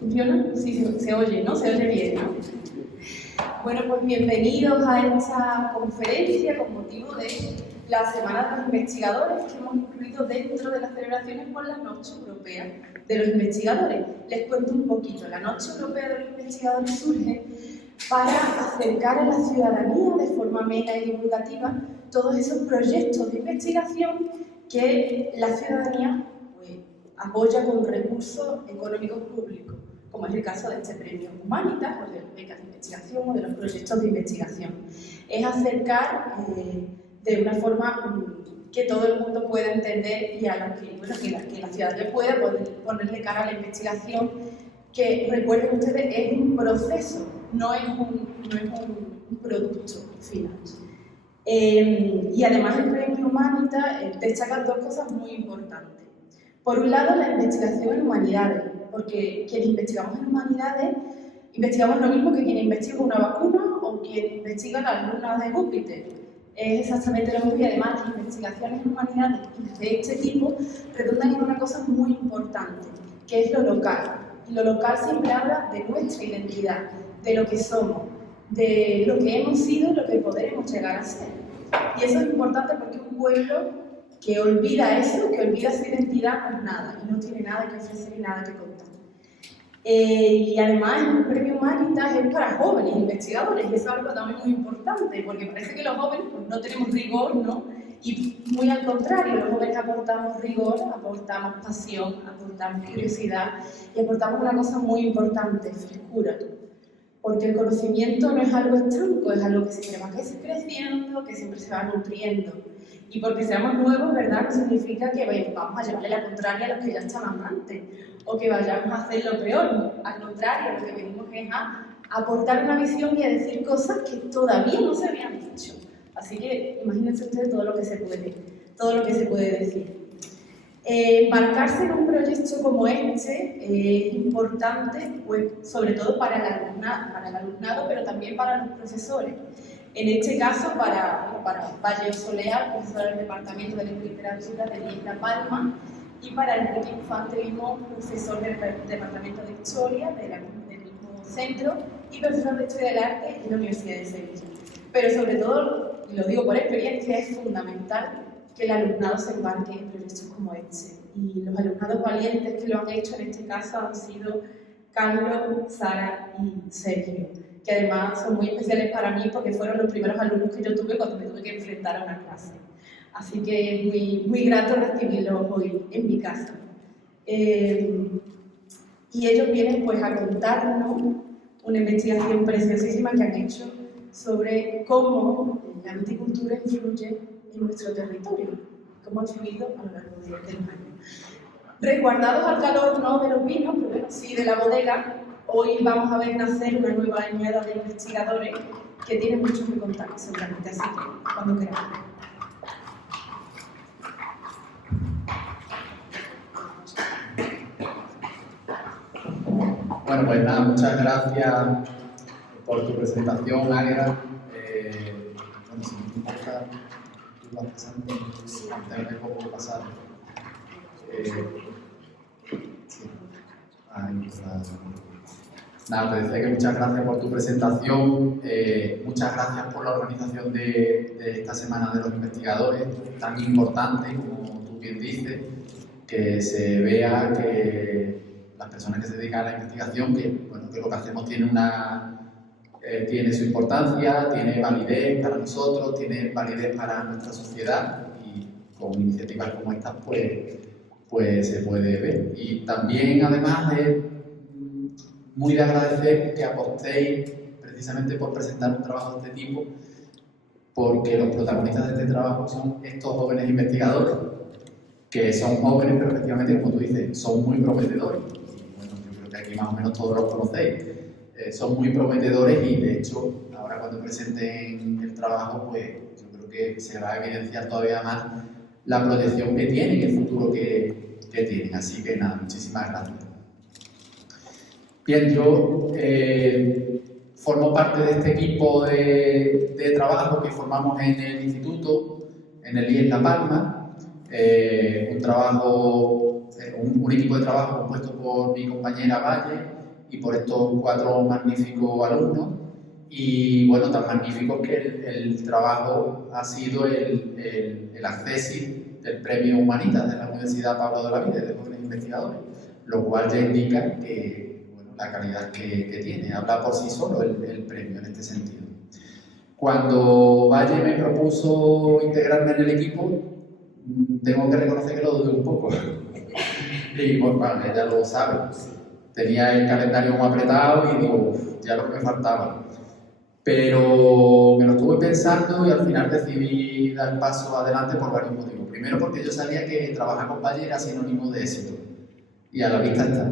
¿Funciona? Sí, se oye, ¿no? Se oye bien, ¿no? Bueno, pues bienvenidos a esta conferencia con motivo de la Semana de los Investigadores que hemos incluido dentro de las celebraciones por la Noche Europea de los Investigadores. Les cuento un poquito. La Noche Europea de los Investigadores surge para acercar a la ciudadanía de forma amena y divulgativa todos esos proyectos de investigación que la ciudadanía apoya con recursos económicos públicos, como es el caso de este premio Humanitas, o de las becas de investigación o de los proyectos de investigación. Es acercar de una forma que todo el mundo pueda entender y a la que, bueno, que la ciudadanía pueda ponerle cara a la investigación, que recuerden ustedes es un proceso, no es un producto final. Y además el premio Humanitas destaca dos cosas muy importantes. Por un lado, la investigación en humanidades, porque quienes investigamos en humanidades investigamos lo mismo que quien investiga una vacuna o quien investiga las lunas de Júpiter. Es exactamente lo mismo y además las investigaciones en humanidades de este tipo redundan en una cosa muy importante, que es lo local. Y lo local siempre habla de nuestra identidad, de lo que somos, de lo que hemos sido y lo que podremos llegar a ser. Y eso es importante porque un pueblo que olvida eso, que olvida su identidad, no es nada, y no tiene nada que ofrecer y nada que contar. Y además el premio Humanitas es para jóvenes investigadores, y eso es algo también muy importante, porque parece que los jóvenes pues, no tenemos rigor, ¿no? Y muy al contrario, los jóvenes aportamos rigor, aportamos pasión, aportamos curiosidad y aportamos una cosa muy importante, frescura. Porque el conocimiento no es algo estanco, es algo que siempre va creciendo, que siempre se va nutriendo. Y porque seamos nuevos, ¿verdad? No significa que vamos a llevarle la contraria a los que ya estaban antes, o que vayamos a hacer lo peor. Al contrario, lo que venimos es a aportar una visión y a decir cosas que todavía no se habían dicho. Así que imagínense ustedes todo lo que se puede decir. Embarcarse en un proyecto como este es importante, pues, sobre todo para el alumnado, pero también para los profesores. En este caso, para Valle Soleal, profesor del Departamento de Lengua y Literatura de Isla Palma, y para Enrique Infante Limón, profesor del Departamento de Historia del mismo centro y profesor de Historia del Arte en la Universidad de Sevilla. Pero sobre todo, y lo digo por experiencia, es fundamental que el alumnado se embarque en proyectos como este. Y los alumnados valientes que lo han hecho en este caso han sido Carlos, Sara y Sergio, que además son muy especiales para mí porque fueron los primeros alumnos que yo tuve cuando me tuve que enfrentar a una clase. Así que es muy, muy grato recibirlos hoy en mi casa. Y ellos vienen pues a contarnos una investigación preciosísima que han hecho sobre cómo la viticultura influye en nuestro territorio, cómo ha influido a lo largo de los años. Resguardados al calor no de los vinos, pero bueno, sí de la bodega, hoy vamos a ver nacer una nueva añada de investigadores que tienen mucho que contar, seguramente, así que cuando queramos. Bueno, pues nada, muchas gracias por tu presentación, Águeda. Bueno, si no te importa, tú vas pasando, antes de poco pasar. Sí. Ahí está. Nada, te decía que muchas gracias por tu presentación, muchas gracias por la organización de esta Semana de los Investigadores, tan importante, como tú bien dices, que se vea que las personas que se dedican a la investigación, que, bueno, que lo que hacemos tiene su importancia, tiene validez para nosotros, tiene validez para nuestra sociedad, y con iniciativas como estas pues se puede ver. Y también, además, es muy de agradecer que apostéis precisamente por presentar un trabajo de este tipo, porque los protagonistas de este trabajo son estos jóvenes investigadores, que son jóvenes, pero efectivamente, como tú dices, son muy prometedores. Bueno, yo creo que aquí más o menos todos los conocéis. Son muy prometedores y, de hecho, ahora cuando presenten el trabajo, pues yo creo que se va a evidenciar todavía más la proyección que tienen, el futuro que tienen. Así que nada, muchísimas gracias. Bien, yo formo parte de este equipo de trabajo que formamos en el instituto, en el IES La Palma. Un equipo de trabajo compuesto por mi compañera Valle y por estos 4 magníficos alumnos. Y bueno, tan magníficos que el trabajo ha sido el acceso del Premio Humanitas de la Universidad Pablo de Olavide, de jóvenes investigadores, lo cual ya indica que, bueno, la calidad que tiene. Habla por sí solo el premio en este sentido. Cuando Valle me propuso integrarme en el equipo, tengo que reconocer que lo dudé un poco. Y bueno, ella lo sabe. Tenía el calendario muy apretado y digo, ya lo que me faltaba. Pero me lo estuve pensando y al final decidí dar paso adelante por varios motivos. Primero, porque yo sabía que trabajar con Valle era sinónimo de éxito. Y a la vista está.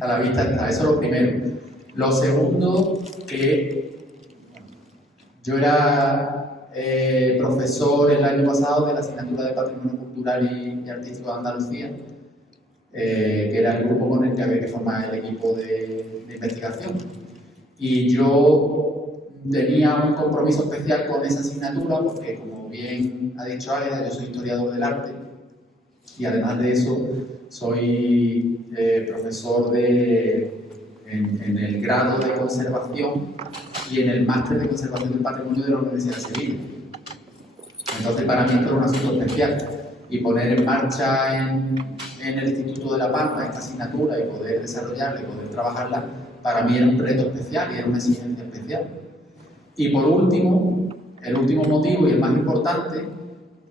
A la vista está, eso es lo primero. Lo segundo, que yo era profesor el año pasado de la asignatura de Patrimonio Cultural y Artístico de Andalucía, que era el grupo con el que había que formar el equipo de investigación. Y yo tenía un compromiso especial con esa asignatura porque, como bien ha dicho Águeda, yo soy historiador del arte y además de eso soy profesor en el grado de conservación y en el máster de conservación del patrimonio de la Universidad de Sevilla. Entonces, para mí esto era un asunto especial y poner en marcha en el Instituto de La Palma esta asignatura y poder desarrollarla y poder trabajarla, para mí era un reto especial y era una exigencia especial. Y por último, el último motivo y el más importante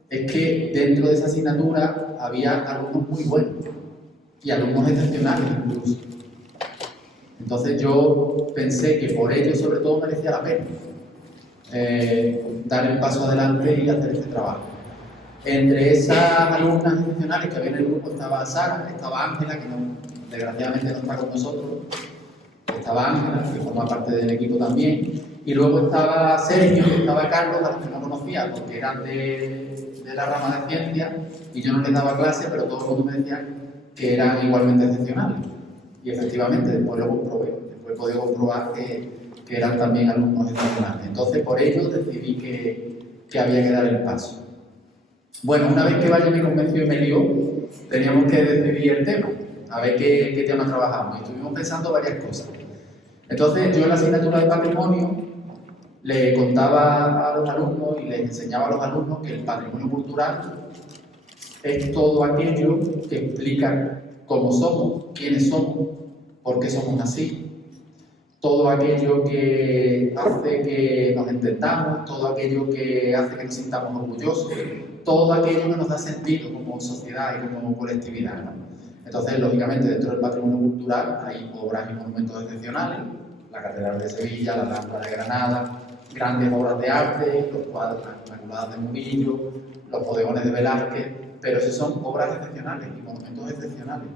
es que dentro de esa asignatura había alumnos muy buenos y alumnos excepcionales incluso. Entonces yo pensé que por ello sobre todo merecía la pena dar el paso adelante y hacer este trabajo. Entre esas alumnas excepcionales que había en el grupo estaba Sara, estaba Ángela, que desgraciadamente no está con nosotros, estaba Ángela, que forma parte del equipo también, y luego estaba Sergio, estaba Carlos, a los que no conocía porque eran de la rama de ciencia y yo no les daba clase, pero todo el mundo me decía que eran igualmente excepcionales. Y efectivamente, después lo comprobé, después he podido comprobar que eran también alumnos excepcionales. Entonces, por ello decidí que había que dar el paso. Bueno, una vez que Valle me convenció y me lió, teníamos que decidir el tema, a ver qué tema trabajamos. Y estuvimos pensando varias cosas. Entonces, yo en la asignatura de patrimonio le contaba a los alumnos y les enseñaba a los alumnos que el patrimonio cultural es todo aquello que explica cómo somos, quiénes somos, por qué somos así. Todo aquello que hace que nos entendamos, todo aquello que hace que nos sintamos orgullosos, todo aquello que nos da sentido como sociedad y como colectividad, ¿no? Entonces, lógicamente, dentro del patrimonio cultural hay obras y monumentos excepcionales, la Catedral de Sevilla, la Alhambra de Granada, grandes obras de arte, los cuadros, las Inmaculadas de Murillo, los bodegones de Velázquez, pero esos son obras excepcionales y monumentos excepcionales.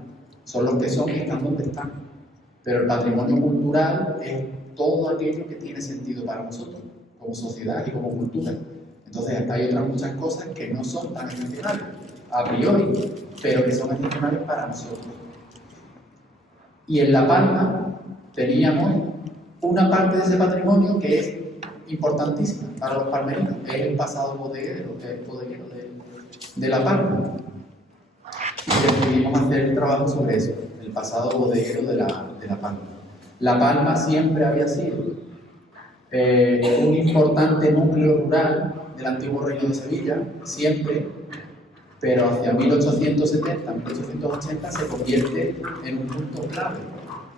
Son los que son y están donde están. Pero el patrimonio cultural es todo aquello que tiene sentido para nosotros, como sociedad y como cultura. Entonces, hasta hay otras muchas cosas que no son tan excepcionales, a priori, pero que son excepcionales para nosotros. Y en La Palma teníamos una parte de ese patrimonio que es importantísima para los palmerinos, que es el pasado bodeguero, de La Palma. Y decidimos hacer el trabajo sobre eso, el pasado bodeguero de La Palma. La Palma siempre había sido un importante núcleo rural del antiguo reino de Sevilla, siempre, pero hacia 1870, 1880 se convierte en un punto clave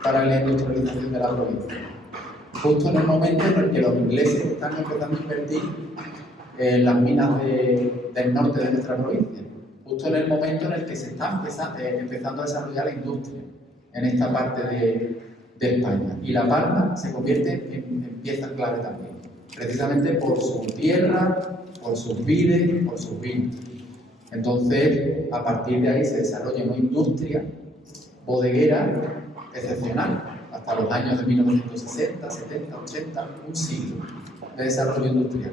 para la industrialización de la provincia. Justo en el momento en el que los ingleses están empezando a invertir en las minas del norte de nuestra provincia. Justo en el momento en el que se está empezando a desarrollar la industria en esta parte de España. Y La Palma se convierte en pieza clave también, precisamente por su tierra, por sus vides, por sus vinos. Entonces, a partir de ahí se desarrolla una industria bodeguera excepcional, hasta los años de 1960, 70, 80, un siglo de desarrollo industrial.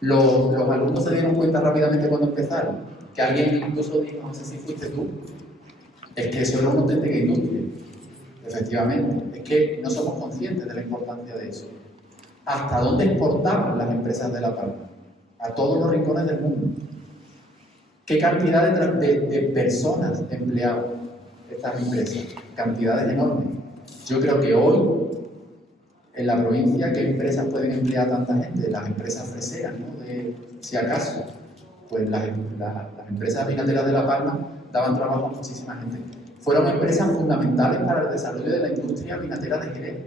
Los alumnos se dieron cuenta rápidamente cuando empezaron, que alguien incluso dijo, no sé si fuiste tú, es que eso es una auténtica industria. Efectivamente, es que no somos conscientes de la importancia de eso. ¿Hasta dónde exportaban las empresas de La Palma? A todos los rincones del mundo. ¿Qué cantidad de personas empleaban? estas empresas, cantidades enormes. Yo creo que hoy, en la provincia, ¿qué empresas pueden emplear a tanta gente? Las empresas freseras, ¿no? Si acaso, pues las empresas vinateras de La Palma daban trabajo a muchísima gente. Fueron empresas fundamentales para el desarrollo de la industria vinatera de Jerez,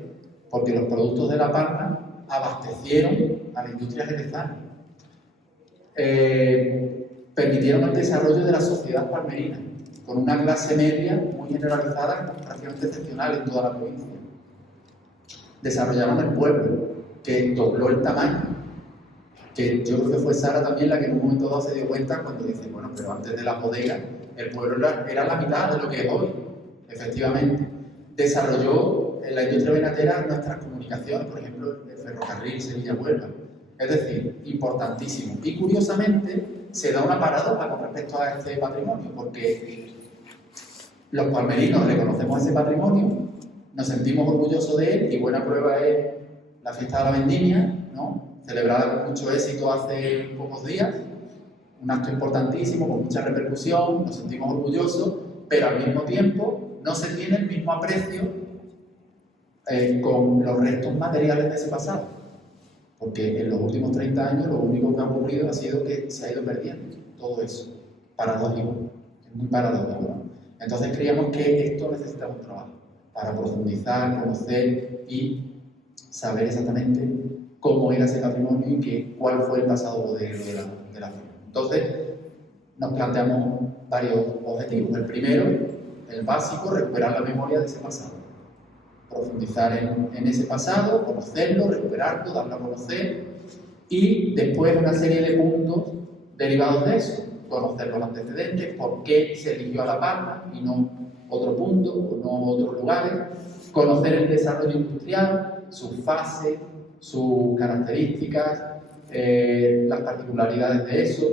porque los productos de La Palma abastecieron a la industria jerezana. Permitieron el desarrollo de la sociedad palmerina, con una clase media muy generalizada, prácticamente excepcional en toda la provincia. Desarrollaron el pueblo, que dobló el tamaño, que yo creo que fue Sara también la que en un momento dado se dio cuenta cuando dice, bueno, pero antes de la bodega, el pueblo era la mitad de lo que es hoy, efectivamente. Desarrolló en la industria vinatera nuestras comunicaciones, por ejemplo, el ferrocarril Sevilla-Huelva. Es decir, importantísimo. Y curiosamente, se da una paradoja con respecto a este patrimonio, porque los palmerinos reconocemos ese patrimonio, nos sentimos orgullosos de él, y buena prueba es la fiesta de la vendimia, ¿no? Celebrada con mucho éxito hace pocos días, un acto importantísimo, con mucha repercusión, nos sentimos orgullosos, pero al mismo tiempo no se tiene el mismo aprecio con los restos materiales de ese pasado, porque en los últimos 30 años lo único que ha ocurrido ha sido que se ha ido perdiendo todo eso. Paradójico, es muy paradójico, ¿no? Entonces creíamos que esto necesitaba un trabajo para profundizar, conocer y saber exactamente cómo era ese patrimonio y cuál fue el pasado bodeguero de la zona. Entonces nos planteamos varios objetivos. El primero, el básico, recuperar la memoria de ese pasado. Profundizar en ese pasado, conocerlo, recuperarlo, darlo a conocer, y después una serie de puntos derivados de eso. Conocer los antecedentes, por qué se eligió a La Palma y no otro punto o no otros lugares. Conocer el desarrollo industrial, sus fases, sus características, las particularidades de eso,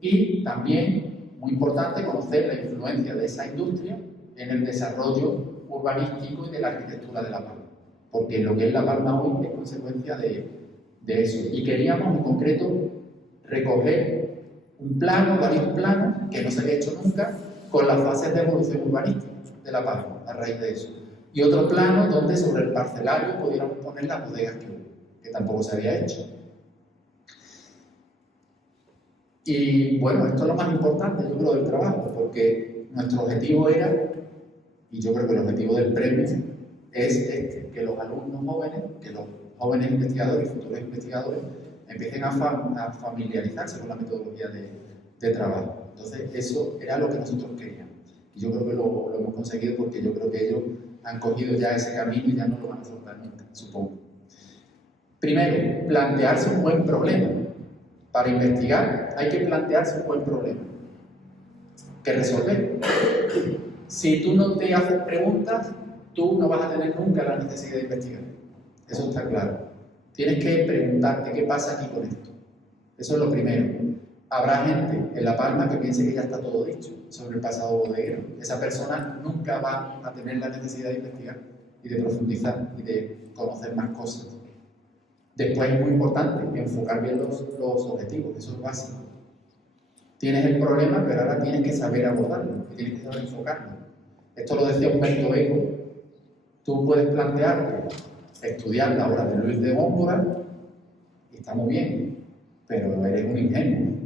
y también, muy importante, conocer la influencia de esa industria en el desarrollo urbanístico y de la arquitectura de La Palma, porque lo que es La Palma hoy es consecuencia de eso. Y queríamos en concreto recoger un plano, varios planos, que no se había hecho nunca, con las fases de evolución urbanística de La Palma, a raíz de eso. Y otro plano donde sobre el parcelario pudiéramos poner las bodegas que tampoco se había hecho. Y bueno, esto es lo más importante, yo creo, del trabajo, porque nuestro objetivo era, y yo creo que el objetivo del premio es que los alumnos jóvenes, que los jóvenes investigadores y futuros investigadores empiecen a familiarizarse con la metodología de trabajo. Entonces, eso era lo que nosotros queríamos. Y yo creo que lo hemos conseguido, porque yo creo que ellos han cogido ya ese camino y ya no lo van a soltar nunca, supongo. Primero, plantearse un buen problema. Para investigar hay que plantearse un buen problema que resolver. Si tú no te haces preguntas, tú no vas a tener nunca la necesidad de investigar. Eso está claro. Tienes que preguntarte qué pasa aquí con esto. Eso es lo primero. Habrá gente en La Palma que piense que ya está todo dicho sobre el pasado bodeguero. Esa persona nunca va a tener la necesidad de investigar y de profundizar y de conocer más cosas. Después es muy importante enfocar bien los objetivos, eso es básico. Tienes el problema, pero ahora tienes que saber abordarlo, tienes que saber enfocarlo. Esto lo decía Humberto Eco. Tú puedes plantearte estudiar la obra de Luis de Góngora, y está muy bien, pero eres un ingenuo,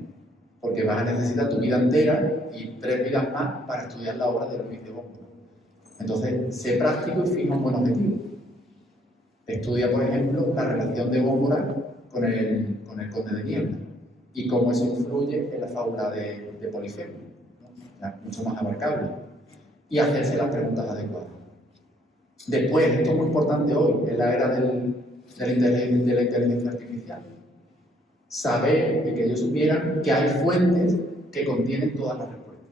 porque vas a necesitar tu vida entera y 3 vidas más para estudiar la obra de Luis de Góngora. Entonces, sé práctico y fija un buen objetivo. Estudia, por ejemplo, la relación de Góngora con el conde de Niebla y cómo eso influye en la fábula de Polifemo, ¿no? Mucho más abarcable. Y hacerse las preguntas adecuadas. Después, esto es muy importante hoy, en la era de la inteligencia artificial. Saber y que ellos supieran que hay fuentes que contienen todas las respuestas,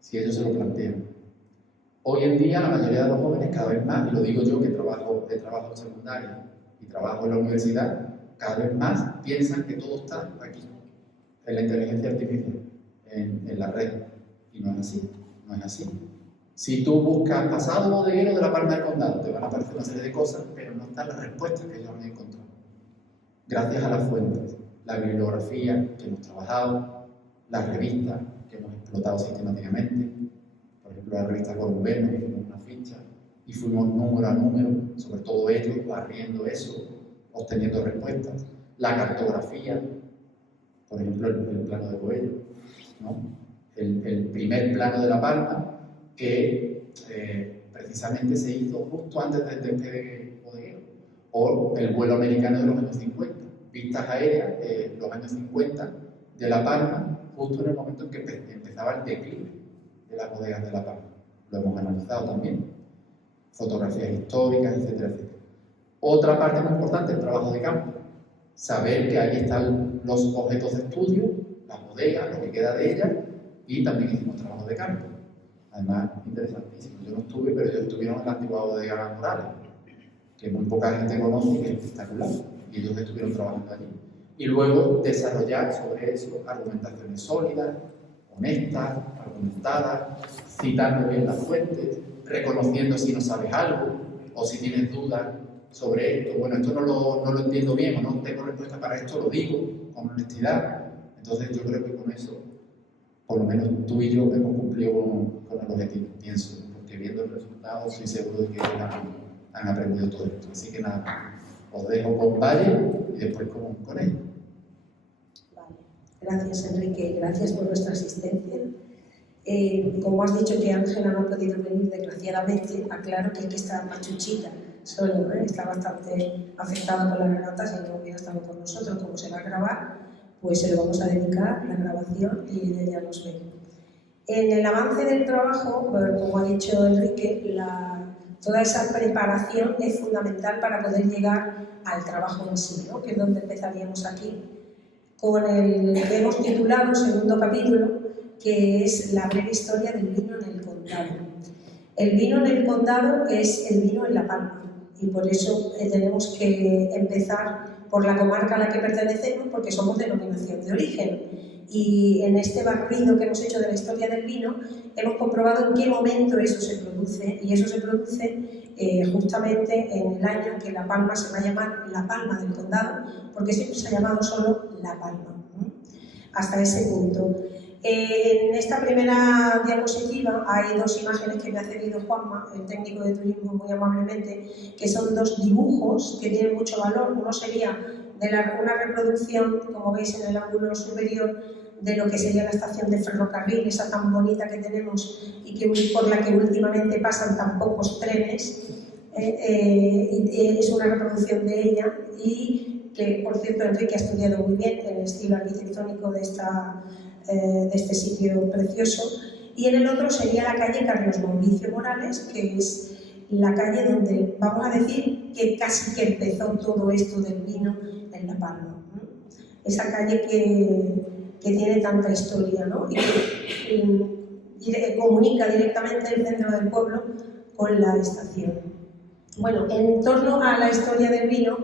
si ellos se lo plantean. Hoy en día, la mayoría de los jóvenes, cada vez más, y lo digo yo que trabajo en secundaria y trabajo en la universidad, cada vez más piensan que todo está aquí, en la inteligencia artificial, en la red. Y no es así, no es así. Si tú buscas pasado bodeguero de La Palma del Condado, te van a aparecer una serie de cosas, pero no están las respuestas que ellos han encontrado. Gracias a las fuentes, la bibliografía que hemos trabajado, las revistas que hemos explotado sistemáticamente, por ejemplo, ejemplo, la revista Columeno, hicimos una ficha y fuimos número a número, sobre todo ellos, barriendo eso, obteniendo respuestas. La cartografía, por ejemplo, el plano de Coello, ¿no? El primer plano de La Palma, que precisamente se hizo justo antes del despegue bodeguero, o el vuelo americano de los años 50, vistas aéreas de los años 50 de La Palma, justo en el momento en que empezaba el declive de las bodegas de La Palma. Lo hemos analizado también, fotografías históricas, etcétera, etcétera. Otra parte muy importante, el trabajo de campo. Saber que ahí están los objetos de estudio, las bodegas, lo que queda de ellas, y también hicimos trabajo de campo. Además, interesantísimo. Yo no estuve, pero ellos estuvieron en la antigua bodega Morales, que muy poca gente conoce y que es espectacular. Y ellos estuvieron trabajando allí. Y luego desarrollar sobre eso argumentaciones sólidas, honestas, argumentadas, citando bien las fuentes, reconociendo si no sabes algo o si tienes dudas sobre esto. Bueno, esto no lo entiendo bien o no tengo respuesta para esto, lo digo con honestidad. Entonces yo creo que con eso, por lo menos tú y yo hemos cumplido con el objetivo, pienso, porque viendo el resultado estoy seguro de que han aprendido todo esto. Así que nada, os dejo con Valle y después con él. Vale. Gracias, Enrique, gracias por nuestra asistencia. Como has dicho que Ángela no ha podido venir, desgraciadamente, aclaro que aquí está Machuchita, solo, está bastante afectada por la garganta, si no hubiera estado con nosotros. Como se va a grabar, pues se lo vamos a dedicar la grabación y ella ya nos ve. En el avance del trabajo, como ha dicho Enrique, toda esa preparación es fundamental para poder llegar al trabajo en sí, ¿no? Que es donde empezaríamos aquí, con el que hemos titulado segundo capítulo, que es la breve historia del vino en el condado. El vino en el condado es el vino en La Palma, y por eso tenemos que empezar por la comarca a la que pertenecemos, porque somos denominación de origen. Y en este barrido que hemos hecho de la historia del vino, hemos comprobado en qué momento eso se produce, y eso se produce justamente en el año en que La Palma se va a llamar La Palma del Condado, porque siempre se ha llamado solo La Palma, ¿no? Hasta ese punto. En esta primera diapositiva hay dos imágenes que me ha cedido Juanma, el técnico de turismo, muy amablemente, que son dos dibujos que tienen mucho valor. Uno sería una reproducción, como veis en el ángulo superior, de lo que sería la estación de ferrocarril, esa tan bonita que tenemos y por la que últimamente pasan tan pocos trenes. Es una reproducción de ella, y que, por cierto, Enrique ha estudiado muy bien el estilo arquitectónico de este sitio precioso. Y en el otro sería la calle Carlos Mauricio Morales, que es la calle donde vamos a decir que casi que empezó todo esto del vino en La Palma, ¿no? Esa calle que tiene tanta historia, ¿no? Y que comunica directamente el centro del pueblo con la estación. Bueno, en torno a la historia del vino,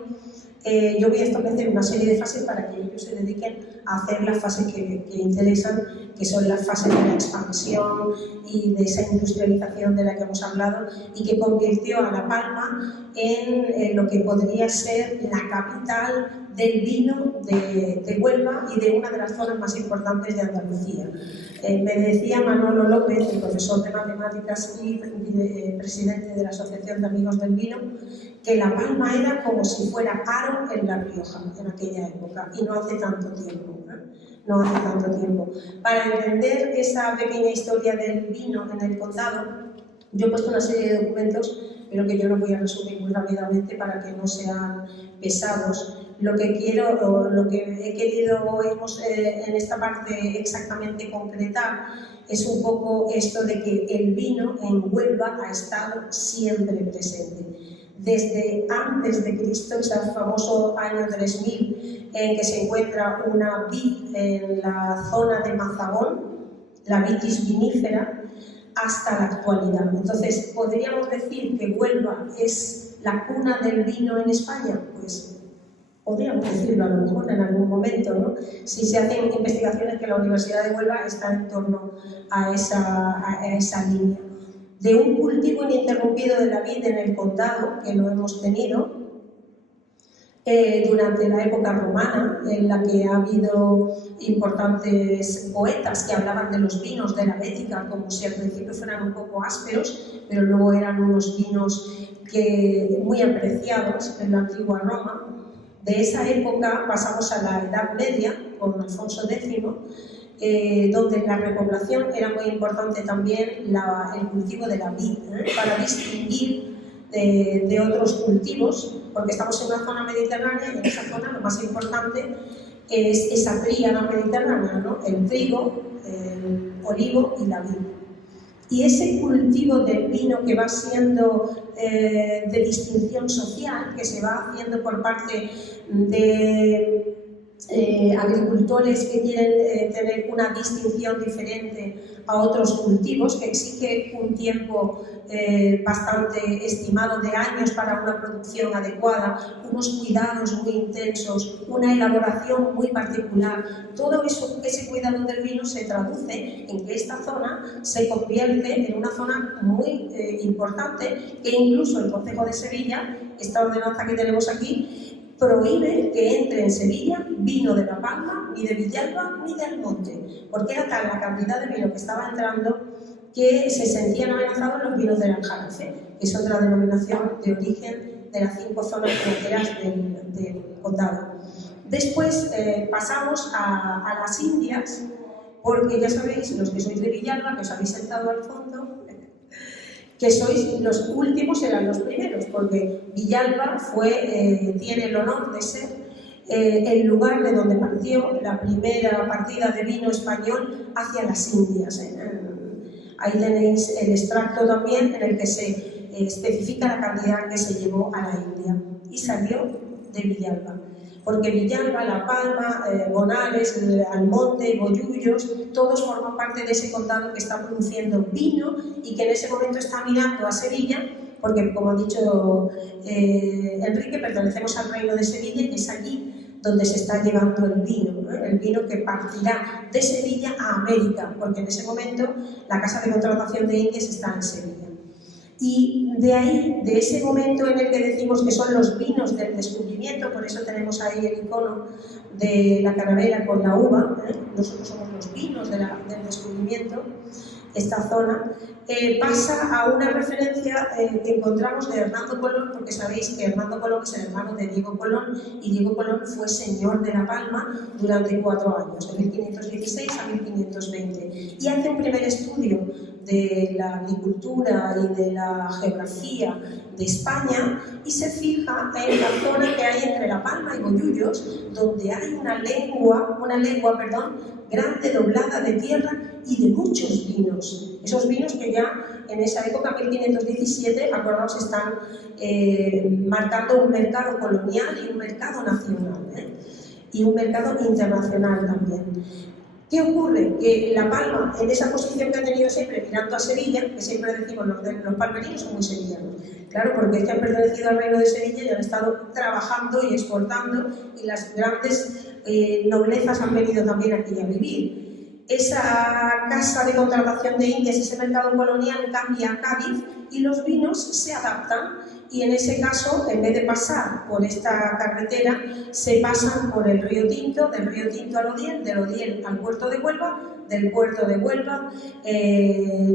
yo voy a establecer una serie de fases para que ellos se dediquen a hacer las fases que interesan, que son las fases de la expansión y de esa industrialización de la que hemos hablado, y que convirtió a La Palma en lo que podría ser la capital del vino de Huelva y de una de las zonas más importantes de Andalucía. Me decía Manolo López, el profesor de matemáticas y presidente de la Asociación de Amigos del Vino, que La Palma era como si fuera Haro en La Rioja en aquella época, y no hace tanto tiempo, no hace tanto tiempo. Para entender esa pequeña historia del vino en el condado, yo he puesto una serie de documentos, pero que yo los voy a resumir muy rápidamente para que no sean pesados. Lo que quiero, o lo que he querido en esta parte exactamente concretar, es un poco esto de que el vino en Huelva ha estado siempre presente. Desde antes de Cristo, ese famoso año 3000, en que se encuentra una vid en la zona de Mazagón, la vitis vinífera, hasta la actualidad. Entonces, ¿podríamos decir que Huelva es la cuna del vino en España? Pues podríamos decirlo a lo mejor en algún momento, ¿no? Si se hacen investigaciones, que la Universidad de Huelva está en torno a esa línea. De un cultivo ininterrumpido de la vid en el condado, que lo hemos tenido, durante la época romana, en la que ha habido importantes poetas que hablaban de los vinos de la Bética como si al principio fueran un poco ásperos, pero luego eran unos vinos muy apreciados en la antigua Roma. De esa época pasamos a la Edad Media con Alfonso X, donde en la repoblación era muy importante también el cultivo de la vid, para distinguir de otros cultivos, porque estamos en una zona mediterránea y en esa zona lo más importante es esa tríada mediterránea, ¿no? El trigo, el olivo y la vid. Y ese cultivo del vino que va siendo de distinción social, que se va haciendo por parte de agricultores que quieren tener una distinción diferente a otros cultivos, que exige un tiempo bastante estimado de años para una producción adecuada, unos cuidados muy intensos, una elaboración muy particular. Todo eso, ese cuidado del vino se traduce en que esta zona se convierte en una zona muy importante, que incluso el Concejo de Sevilla, esta ordenanza que tenemos aquí, prohíbe que entre en Sevilla vino de La Palma, ni de Villalba, ni de Almonte, porque era tal la cantidad de vino que estaba entrando que se sentían amenazados los vinos del Aljarafe, que es otra denominación de origen de las 5 zonas fronteras del condado. Después pasamos a las Indias, porque ya sabéis, los que sois de Villalba, que os habéis sentado al fondo, que sois los últimos, eran los primeros, porque Villalba tiene el honor de ser el lugar de donde partió la primera partida de vino español hacia las Indias. Ahí tenéis el extracto también en el que se especifica la cantidad que se llevó a la India, y salió de Villalba. Porque Villalba, La Palma, Bonares, Almonte, Bollullos, todos forman parte de ese condado que está produciendo vino y que en ese momento está mirando a Sevilla, porque como ha dicho Enrique, pertenecemos al Reino de Sevilla y es allí donde se está llevando el vino que partirá de Sevilla a América, porque en ese momento la Casa de Contratación de Indias está en Sevilla. Y de ahí, de ese momento en el que decimos que son los vinos del descubrimiento, por eso tenemos ahí el icono de la calavera con la uva, nosotros somos los vinos del descubrimiento, esta zona, pasa a una referencia que encontramos de Hernando Colón, porque sabéis que Hernando Colón es el hermano de Diego Colón, y Diego Colón fue señor de La Palma durante 4 años, de 1516 a 1520, y hace un primer estudio de la agricultura y de la geografía de España y se fija en la zona que hay entre La Palma y Bollullos, donde hay una lengua grande, doblada de tierra y de muchos vinos. Esos vinos que ya en esa época, 1517, acordaos, están marcando un mercado colonial y un mercado nacional, y un mercado internacional también. ¿Qué ocurre? Que La Palma, en esa posición que ha tenido siempre mirando a Sevilla, que siempre decimos los palmerinos son muy sevillanos, claro, porque es que han pertenecido al Reino de Sevilla y han estado trabajando y exportando, y las grandes noblezas han venido también aquí a vivir. Esa casa de contratación de Indias, ese mercado colonial, cambia a Cádiz y los vinos se adaptan, y en ese caso, en vez de pasar por esta carretera, se pasan por el río Tinto, del río Tinto al Odiel, del Odiel al puerto de Huelva, del puerto de Huelva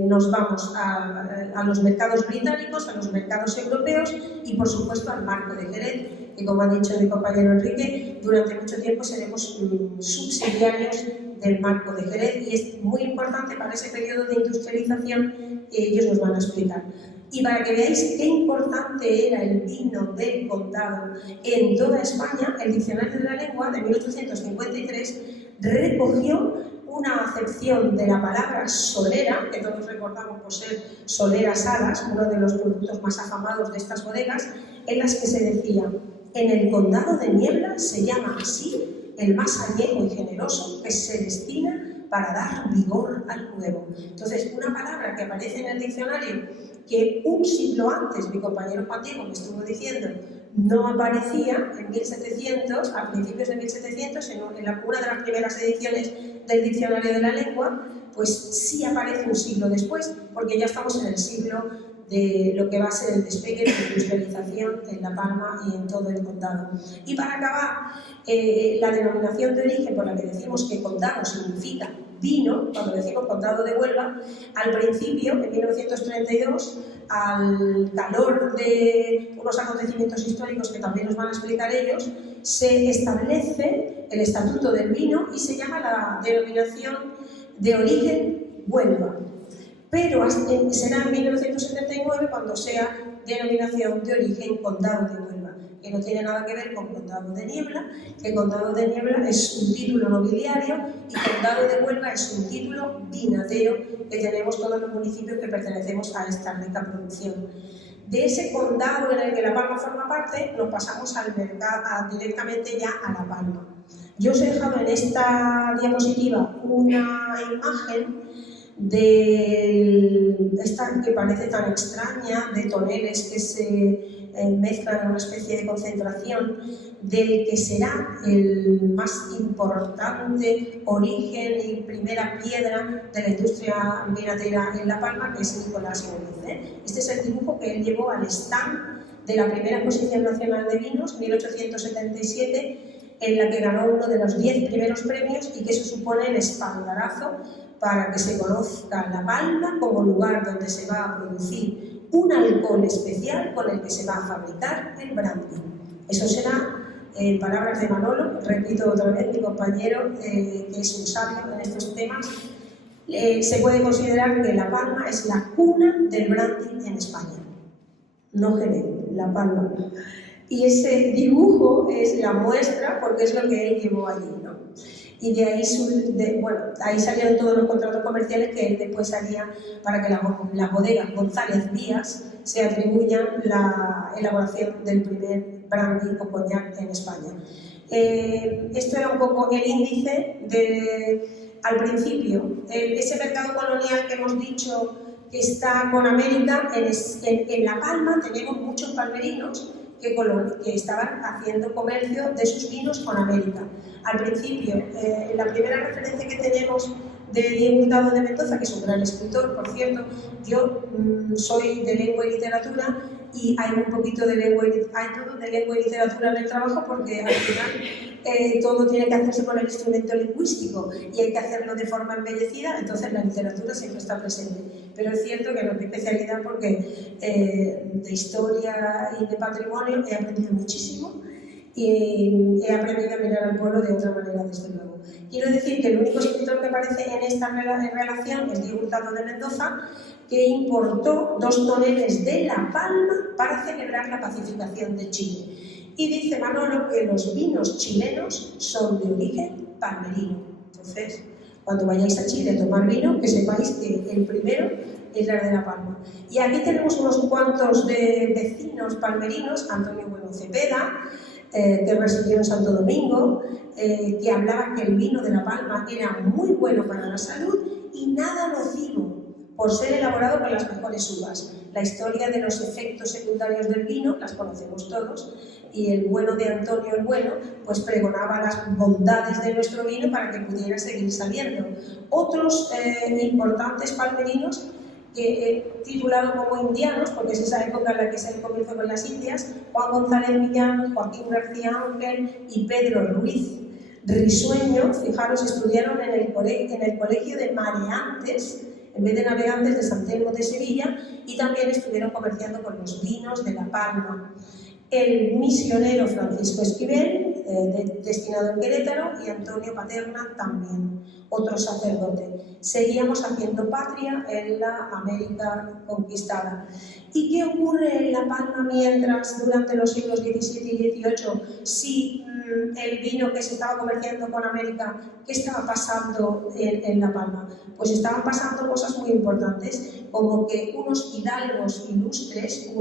nos vamos a los mercados británicos, a los mercados europeos y por supuesto al Marco de Jerez, que como ha dicho mi compañero Enrique, durante mucho tiempo seremos subsidiarios del Marco de Jerez, y es muy importante para ese periodo de industrialización que ellos nos van a explicar. Y para que veáis qué importante era el vino del condado en toda España, el Diccionario de la Lengua de 1853 recogió una acepción de la palabra solera, que todos recordamos por ser Soleras Salas, uno de los productos más afamados de estas bodegas, en las que se decía: en el condado de Niebla se llama así el más añejo y generoso que se destina para dar vigor al nuevo. Entonces, una palabra que aparece en el diccionario que un siglo antes mi compañero Juan Diego me estuvo diciendo no aparecía, en 1700, a principios de 1700, en una de las primeras ediciones del Diccionario de la Lengua, pues sí aparece un siglo después, porque ya estamos en el siglo de lo que va a ser el despegue de la industrialización en La Palma y en todo el condado. Y para acabar, la denominación de origen por la que decimos que condado significa vino, cuando decimos condado de Huelva, al principio, en 1932, al calor de unos acontecimientos históricos que también nos van a explicar ellos, se establece el Estatuto del Vino y se llama la denominación de origen Huelva. Pero será en 1979 cuando sea denominación de origen Condado de Huelva, que no tiene nada que ver con Condado de Niebla, que Condado de Niebla es un título nobiliario y Condado de Huelva es un título vinatero que tenemos todos los municipios que pertenecemos a esta rica producción. De ese condado en el que La Palma forma parte, nos pasamos directamente ya a La Palma. Yo os he dejado en esta diapositiva una imagen de esta que parece tan extraña, de toneles que se mezclan en una especie de concentración, del que será el más importante origen y primera piedra de la industria vinatera en La Palma, que es Nicolás Gómez. Este es el dibujo que él llevó al stand de la primera exposición nacional de vinos, 1877, en la que ganó uno de los 10 primeros premios y que eso supone el espaldarazo para que se conozca La Palma como lugar donde se va a producir un alcohol especial con el que se va a fabricar el brandy. Eso será, en palabras de Manolo, repito otra vez, mi compañero, que es un sabio en estos temas, se puede considerar que La Palma es la cuna del brandy en España. No Jerez, La Palma. Y ese dibujo es la muestra porque es lo que él llevó allí, ¿no? Y de ahí, ahí salieron todos los contratos comerciales que él después haría para que la bodega González Díaz se atribuyan la elaboración del primer brandy o coñac en España. Esto era un poco el índice al principio. Ese mercado colonial que hemos dicho que está con América, en La Palma tenemos muchos palmerinos que estaban haciendo comercio de sus vinos con América. Al principio, la primera referencia que tenemos de Diego Hurtado de Mendoza, que es un gran escritor, por cierto, yo soy de lengua y literatura y hay un poquito de lengua y literatura en el trabajo porque al final todo tiene que hacerse con el instrumento lingüístico y hay que hacerlo de forma embellecida, entonces la literatura siempre está presente. Pero es cierto que no es mi especialidad porque de historia y de patrimonio he aprendido muchísimo y he aprendido a mirar al pueblo de otra manera, desde luego. Quiero decir que el único escritor que aparece en esta relación es Diego Hurtado de Mendoza, que importó 2 toneles de La Palma para celebrar la pacificación de Chile. Y dice Manolo que los vinos chilenos son de origen palmerino. Entonces, cuando vayáis a Chile a tomar vino, que sepáis que el primero es la de La Palma. Y aquí tenemos unos cuantos de vecinos palmerinos, Antonio Bueno Cepeda, que residió en Santo Domingo, que hablaba que el vino de La Palma era muy bueno para la salud y nada nocivo por ser elaborado con las mejores uvas. La historia de los efectos secundarios del vino las conocemos todos y el bueno de Antonio el Bueno pues pregonaba las bondades de nuestro vino para que pudiera seguir saliendo. Otros importantes palmerinos que he titulado como indianos, porque es esa época en la que se comenzó con las Indias, Juan González Millán, Joaquín García Ángel y Pedro Ruiz Risueño, fijaros, estudiaron en el colegio de mareantes, en vez de navegantes, de San Telmo de Sevilla, y también estuvieron comerciando con los vinos de La Palma. El misionero Francisco Esquivel, destinado en Querétaro, y Antonio Paterna también, otro sacerdote. Seguíamos haciendo patria en la América conquistada. ¿Y qué ocurre en La Palma mientras, durante los siglos XVII y XVIII, si el vino que se estaba comerciando con América, qué estaba pasando en La Palma? Pues estaban pasando cosas muy importantes, como que unos hidalgos ilustres,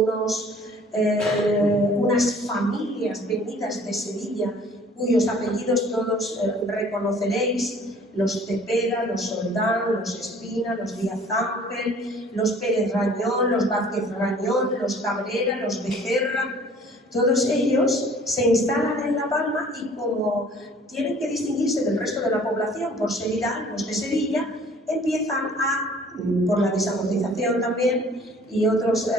unas familias venidas de Sevilla, cuyos apellidos todos reconoceréis, los Cepeda, los Soldán, los Espina, los Díaz Ángel, los Pérez Rañón, los Vázquez Rañón, los Cabrera, los Becerra, todos ellos se instalan en La Palma y como tienen que distinguirse del resto de la población por ser hidalgos de Sevilla, empiezan a por la desamortización también y otras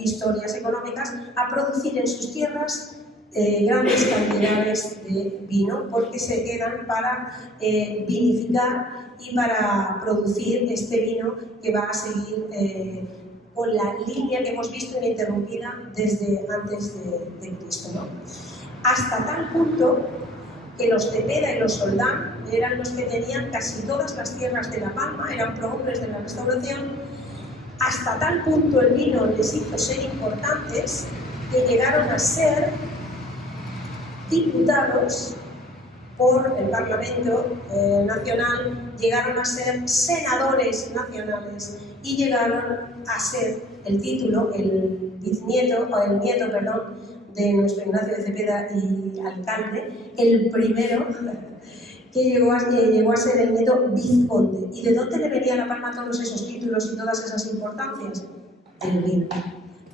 historias económicas, a producir en sus tierras grandes cantidades de vino, porque se quedan para vinificar y para producir este vino que va a seguir con la línea que hemos visto ininterrumpida desde antes de Cristo, ¿no? Hasta tal punto que los Cepeda y los Soldán eran los que tenían casi todas las tierras de La Palma, eran prohombres de la Restauración. Hasta tal punto el vino les hizo ser importantes que llegaron a ser diputados por el Parlamento Nacional, llegaron a ser senadores nacionales y llegaron a ser el título, el nieto de nuestro Ignacio de Cepeda y alcalde, el primero que llegó a ser el nieto vizconde. ¿Y de dónde le venía a La Palma todos esos títulos y todas esas importancias? Del vino,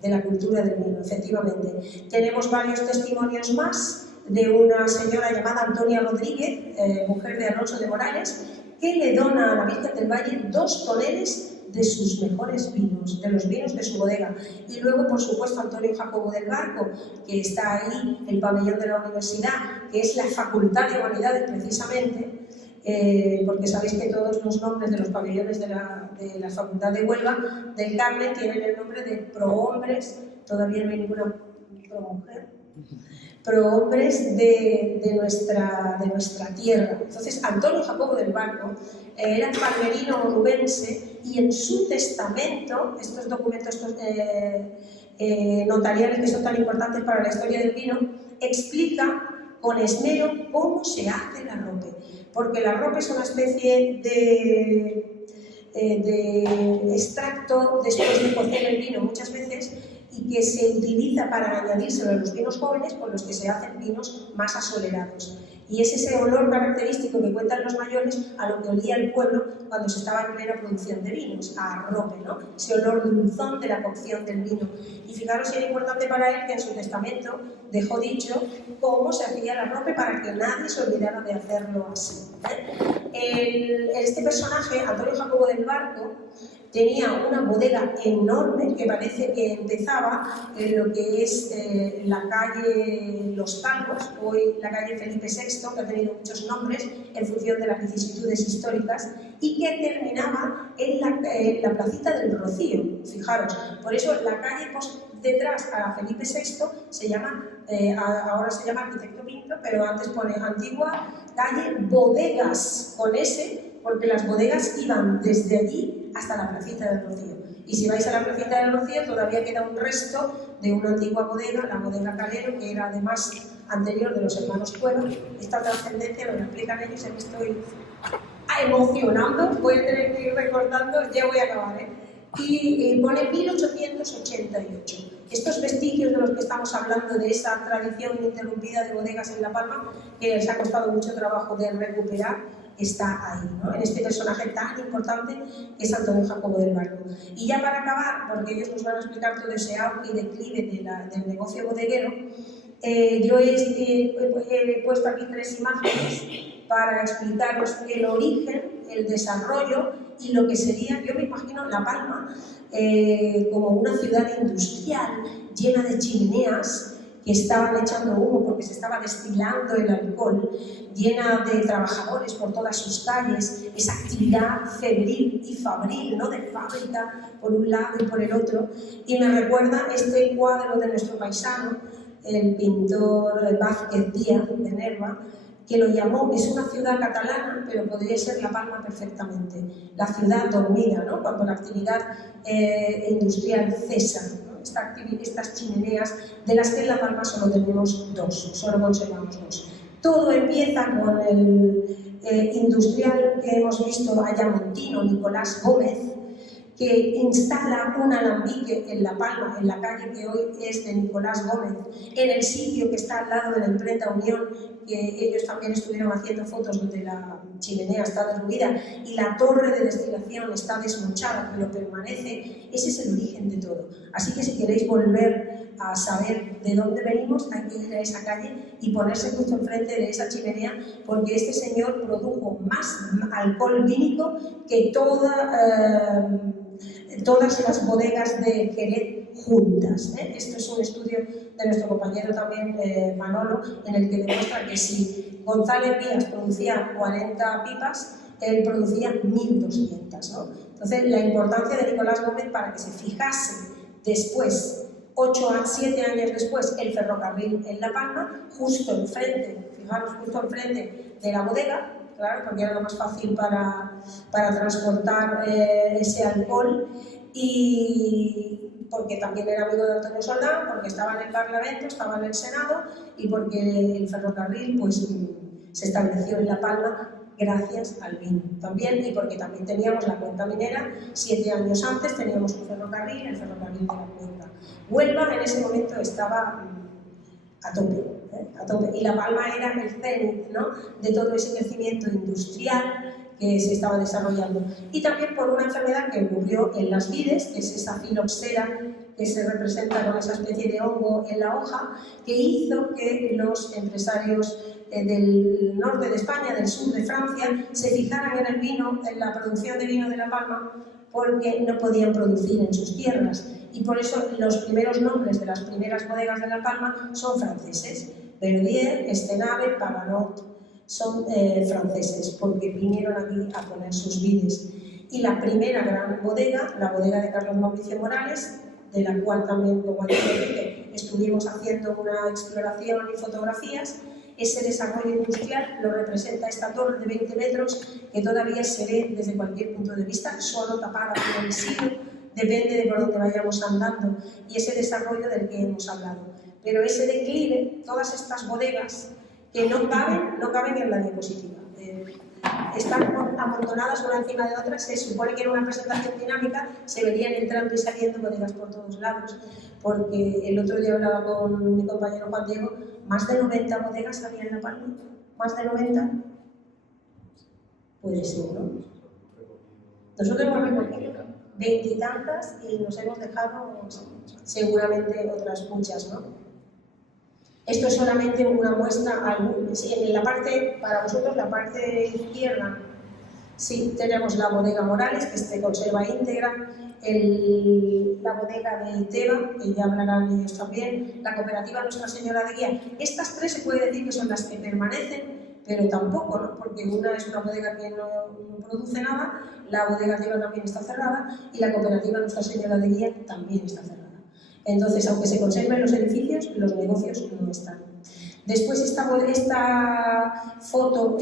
de la cultura del vino, efectivamente. Tenemos varios testimonios más de una señora llamada Antonia Rodríguez, mujer de Alonso de Morales, que le dona a la Virgen del Valle 2 toneles de sus mejores vinos, de los vinos de su bodega. Y luego, por supuesto, Antonio Jacobo del Barco, que está ahí, el pabellón de la universidad, que es la Facultad de Humanidades precisamente, porque sabéis que todos los nombres de los pabellones de la Facultad de Huelva del Carmen tienen el nombre de prohombres, todavía no hay ninguna promujer, prohombres de nuestra tierra. Entonces, Antonio Jacobo del Barco era palmerino onubense y en su testamento, estos documentos notariales que son tan importantes para la historia del vino, explica con esmero cómo se hace el arrope, porque el arrope es una especie de extracto después de cocer el vino muchas veces, y que se utiliza para añadírselo a los vinos jóvenes con los que se hacen vinos más asolerados. Y es ese olor característico que cuentan los mayores a lo que olía el pueblo cuando se estaba en plena producción de vinos, a arrope, ¿no? Ese olor dulzón de la cocción del vino. Y fijaros si era importante para él que en su testamento dejó dicho cómo se hacía el arrope para que nadie se olvidara de hacerlo así. Este personaje, Antonio Jacobo del Barco, tenía una bodega enorme que parece que empezaba en lo que es la calle Los Calvos, hoy la calle Felipe VI, que ha tenido muchos nombres en función de las vicisitudes históricas, y que terminaba en la placita del Rocío. Fijaros, por eso la calle detrás a Felipe VI se llama, ahora se llama Arquitecto Pinto, pero antes pone antigua calle Bodegas, con S, porque las bodegas iban desde allí hasta la placita del Rocío. Y si vais a la placita del Rocío todavía queda un resto de una antigua bodega, la bodega Calero, que era además anterior de los hermanos Cueva. Esta trascendencia me lo explican ellos, me estoy emocionando, voy a tener que ir recortando, ya voy a acabar, Y pone 1888. Estos vestigios de los que estamos hablando, de esa tradición ininterrumpida de bodegas en La Palma, que les ha costado mucho trabajo de recuperar, está ahí, ¿no? En este personaje tan importante que es Antonio Jacobo del Barco. Y ya para acabar, porque ellos nos van a explicar todo ese auge y declive del negocio bodeguero, yo he puesto aquí 3 imágenes para explicaros el origen, el desarrollo y lo que sería, yo me imagino, La Palma como una ciudad industrial llena de chimeneas que estaban echando humo porque se estaba destilando el alcohol, llena de trabajadores por todas sus calles, esa actividad febril y fabril, ¿no? De fábrica por un lado y por el otro. Y me recuerda este cuadro de nuestro paisano, el pintor Vázquez Díaz de Nerva, que lo llamó, es una ciudad catalana, pero podría ser La Palma perfectamente, la ciudad dormida, ¿no? Cuando la actividad industrial cesa, ¿no? Estas chimeneas, de las que en La Palma solo tenemos 2, solo conservamos 2. Todo empieza con el industrial que hemos visto ayamontino, Nicolás Gómez, que instala un alambique en La Palma, en la calle que hoy es de Nicolás Gómez, en el sitio que está al lado de la imprenta Unión, que ellos también estuvieron haciendo fotos donde la chimenea está derruida y la torre de destilación está desmochada, pero permanece. Ese es el origen de todo. Así que si queréis volver a saber de dónde venimos, hay que ir a esa calle y ponerse justo enfrente de esa chimenea, porque este señor produjo más alcohol vínico que todas las bodegas de Jerez juntas. Esto es un estudio de nuestro compañero también Manolo, en el que demuestra que si González Díaz producía 40 pipas, él producía 1.200, ¿no? Entonces, la importancia de Nicolás Gómez para que se fijase después, 7 años después, el ferrocarril en La Palma, justo enfrente, fijaros, justo enfrente de la bodega, claro, porque era lo más fácil para transportar ese alcohol, y porque también era amigo de Antonio Soldán, porque estaba en el Parlamento, estaba en el Senado, y porque el ferrocarril pues, se estableció en La Palma gracias al vino también, y porque también teníamos la cuenca minera. 7 años antes teníamos un ferrocarril, el ferrocarril de la Cuenca. Huelva en ese momento estaba a tope, y La Palma era el cenit, ¿no?, de todo ese crecimiento industrial que se estaba desarrollando. Y también por una enfermedad que ocurrió en las vides, que es esa filoxera que se representa con esa especie de hongo en la hoja, que hizo que los empresarios del norte de España, del sur de Francia, se fijaran en el vino, en la producción de vino de La Palma, porque no podían producir en sus tierras. Y por eso los primeros nombres de las primeras bodegas de La Palma son franceses. Verdier, Estenave, Paganot, son franceses, porque vinieron aquí a poner sus vides. Y la primera gran bodega, la bodega de Carlos Mauricio Morales, de la cual también, como anteriormente, estuvimos haciendo una exploración y fotografías. Ese desarrollo industrial lo representa esta torre de 20 metros que todavía se ve desde cualquier punto de vista, solo tapada por el siglo, depende de por dónde vayamos andando, y ese desarrollo del que hemos hablado. Pero ese declive, todas estas bodegas que no caben en la diapositiva. Están amontonadas una encima de otras, se supone que en una presentación dinámica se verían entrando y saliendo bodegas por todos lados, porque el otro día hablaba con mi compañero Juan Diego, más de 90 bodegas había en La Palma, más de 90, puede ser, ¿no? Nosotros hemos recogido 20 y tantas y nos hemos dejado seguramente otras muchas, ¿no? Esto es solamente una muestra, en la parte, para vosotros, la parte izquierda, sí, tenemos la bodega Morales, que se conserva íntegra, la bodega de Iteva, que ya hablarán ellos también, la cooperativa Nuestra Señora de Guía. Estas tres se puede decir que son las que permanecen, pero tampoco, ¿no?, porque una es una bodega que no produce nada, la bodega Iteva también está cerrada, y la cooperativa Nuestra Señora de Guía también está cerrada. Entonces, aunque se conserven los edificios, los negocios no están. Después, esta foto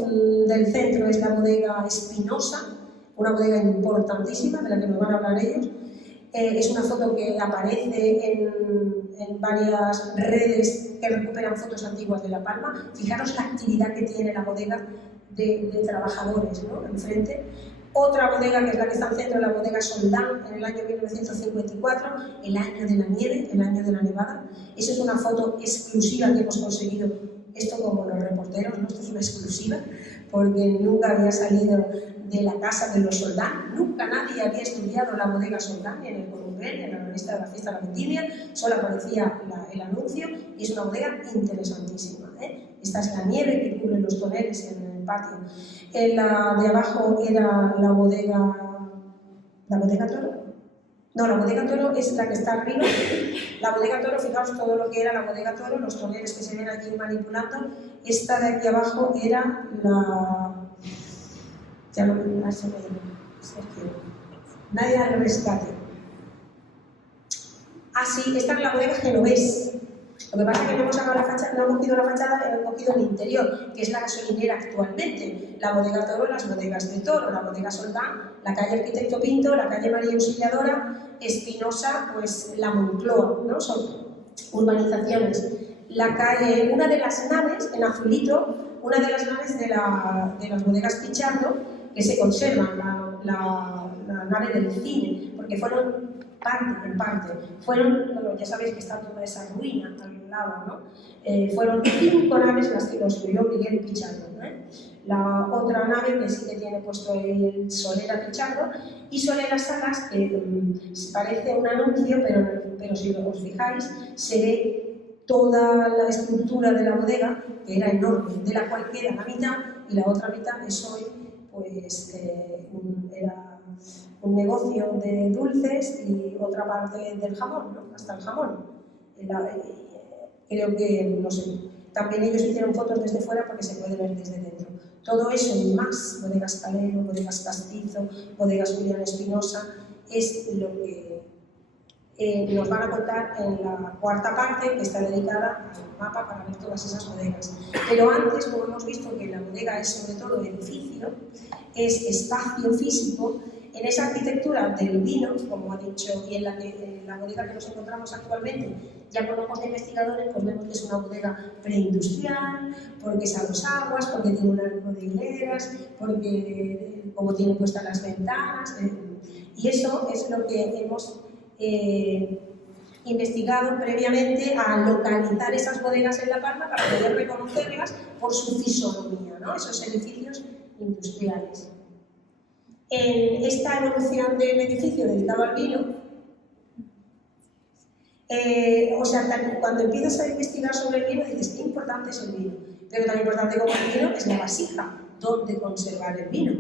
del centro es la bodega Espinosa, una bodega importantísima de la que nos van a hablar ellos. Es una foto que aparece en varias redes que recuperan fotos antiguas de La Palma. Fijaros la actividad que tiene la bodega de trabajadores, ¿no?, enfrente. Otra bodega, que es la que está al centro, la bodega Soldán, en el año 1954, el año de la nieve, el año de la nevada. Esa es una foto exclusiva que hemos conseguido, esto como los reporteros, ¿no? Esto es una exclusiva, porque nunca había salido de la casa de los Soldán, nunca nadie había estudiado la bodega Soldán, ni en el Corumbel, ni en la revista de la Fiesta de la Vendimia, solo aparecía el anuncio, y es una bodega interesantísima, ¿eh? Esta es la nieve que cubre los toneles en el patio. La de abajo era la bodega Toro. No, la bodega Toro es la que está arriba. La bodega Toro, fijaos todo lo que era la bodega Toro, los toneles que se ven aquí manipulando. Esta de aquí abajo era la... Ya no me hace nadie al rescate. Ah, sí, esta es la bodega Genovés. Lo que pasa es que no hemos sacado la fachada, no hemos cogido la fachada, hemos cogido el interior, que es la gasolinera actualmente. La bodega Toro, las bodegas de Toro, la bodega Soldán, la calle Arquitecto Pinto, la calle María Auxiliadora, Espinosa, pues la Moncloa, ¿no? Son urbanizaciones. La calle, una de las naves, en azulito, una de las naves de las bodegas Pichardo, que se conservan, la nave del cine, porque fueron en parte. Fueron, bueno, ya sabéis que está toda esa ruina al lado, ¿no? Fueron 5 naves las que construyó Miguel Pichardo, ¿no? La otra nave que sí que tiene puesto el Solera Pichardo, y Solera Salas, que parece un anuncio, pero si os fijáis, se ve toda la estructura de la bodega, que era enorme, de la cual queda la mitad, y la otra mitad es hoy, pues, era un negocio de dulces y otra parte del jamón, ¿no? Hasta el jamón. Creo que, no sé, también ellos hicieron fotos desde fuera porque se puede ver desde dentro. Todo eso y más, bodegas Calero, bodegas Castizo, bodegas Julián Espinosa, es lo que nos van a contar en la cuarta parte, que está dedicada al mapa para ver todas esas bodegas. Pero antes, como hemos visto que la bodega es sobre todo edificio, es espacio físico, en esa arquitectura del vino, como ha dicho, y en la bodega que nos encontramos actualmente, ya con ojos de investigadores, pues vemos que es una bodega preindustrial, porque es a 2 aguas, porque tiene un arco de hileras, porque como tiene puestas las ventanas, y eso es lo que hemos investigado previamente a localizar esas bodegas en La Palma para poder reconocerlas por su fisonomía, ¿no? Esos edificios industriales. En esta evolución del edificio dedicado al vino, o sea, cuando empiezas a investigar sobre el vino dices qué importante es el vino, pero tan importante como el vino es la vasija donde conservar el vino,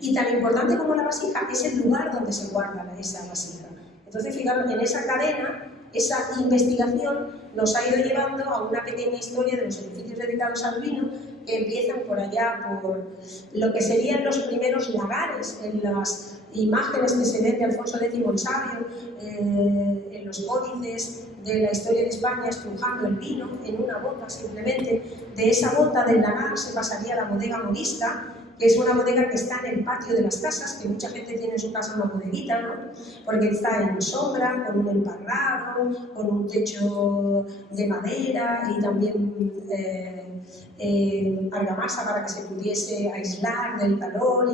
y tan importante como la vasija es el lugar donde se guarda esa vasija. Entonces, fijaros, en esa cadena, esa investigación nos ha ido llevando a una pequeña historia de los edificios dedicados al vino que empiezan por allá, por lo que serían los primeros lagares en las imágenes que se ven de Alfonso X el Sabio, en los códices de la historia de España, estrujando el vino en una bota simplemente. De esa bota del lagar se pasaría a la bodega modista, que es una bodega que está en el patio de las casas, que mucha gente tiene en su casa una bodeguita, ¿no? Porque está en sombra, con un emparrado, con un techo de madera y también argamasa para que se pudiese aislar del calor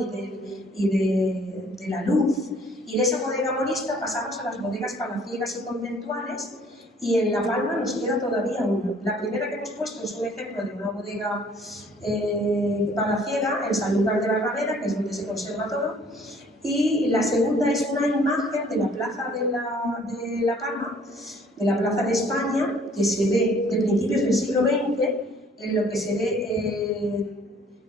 y de la luz. Y de esa bodega modista pasamos a las bodegas palaciegas y conventuales, y en La Palma nos queda todavía una. La primera que hemos puesto es un ejemplo de una bodega palaciega en Sanlúcar de Barrameda, que es donde se conserva todo, y la segunda es una imagen de la plaza de La Palma, de la plaza de España, que se ve de principios del siglo XX, en lo que se ve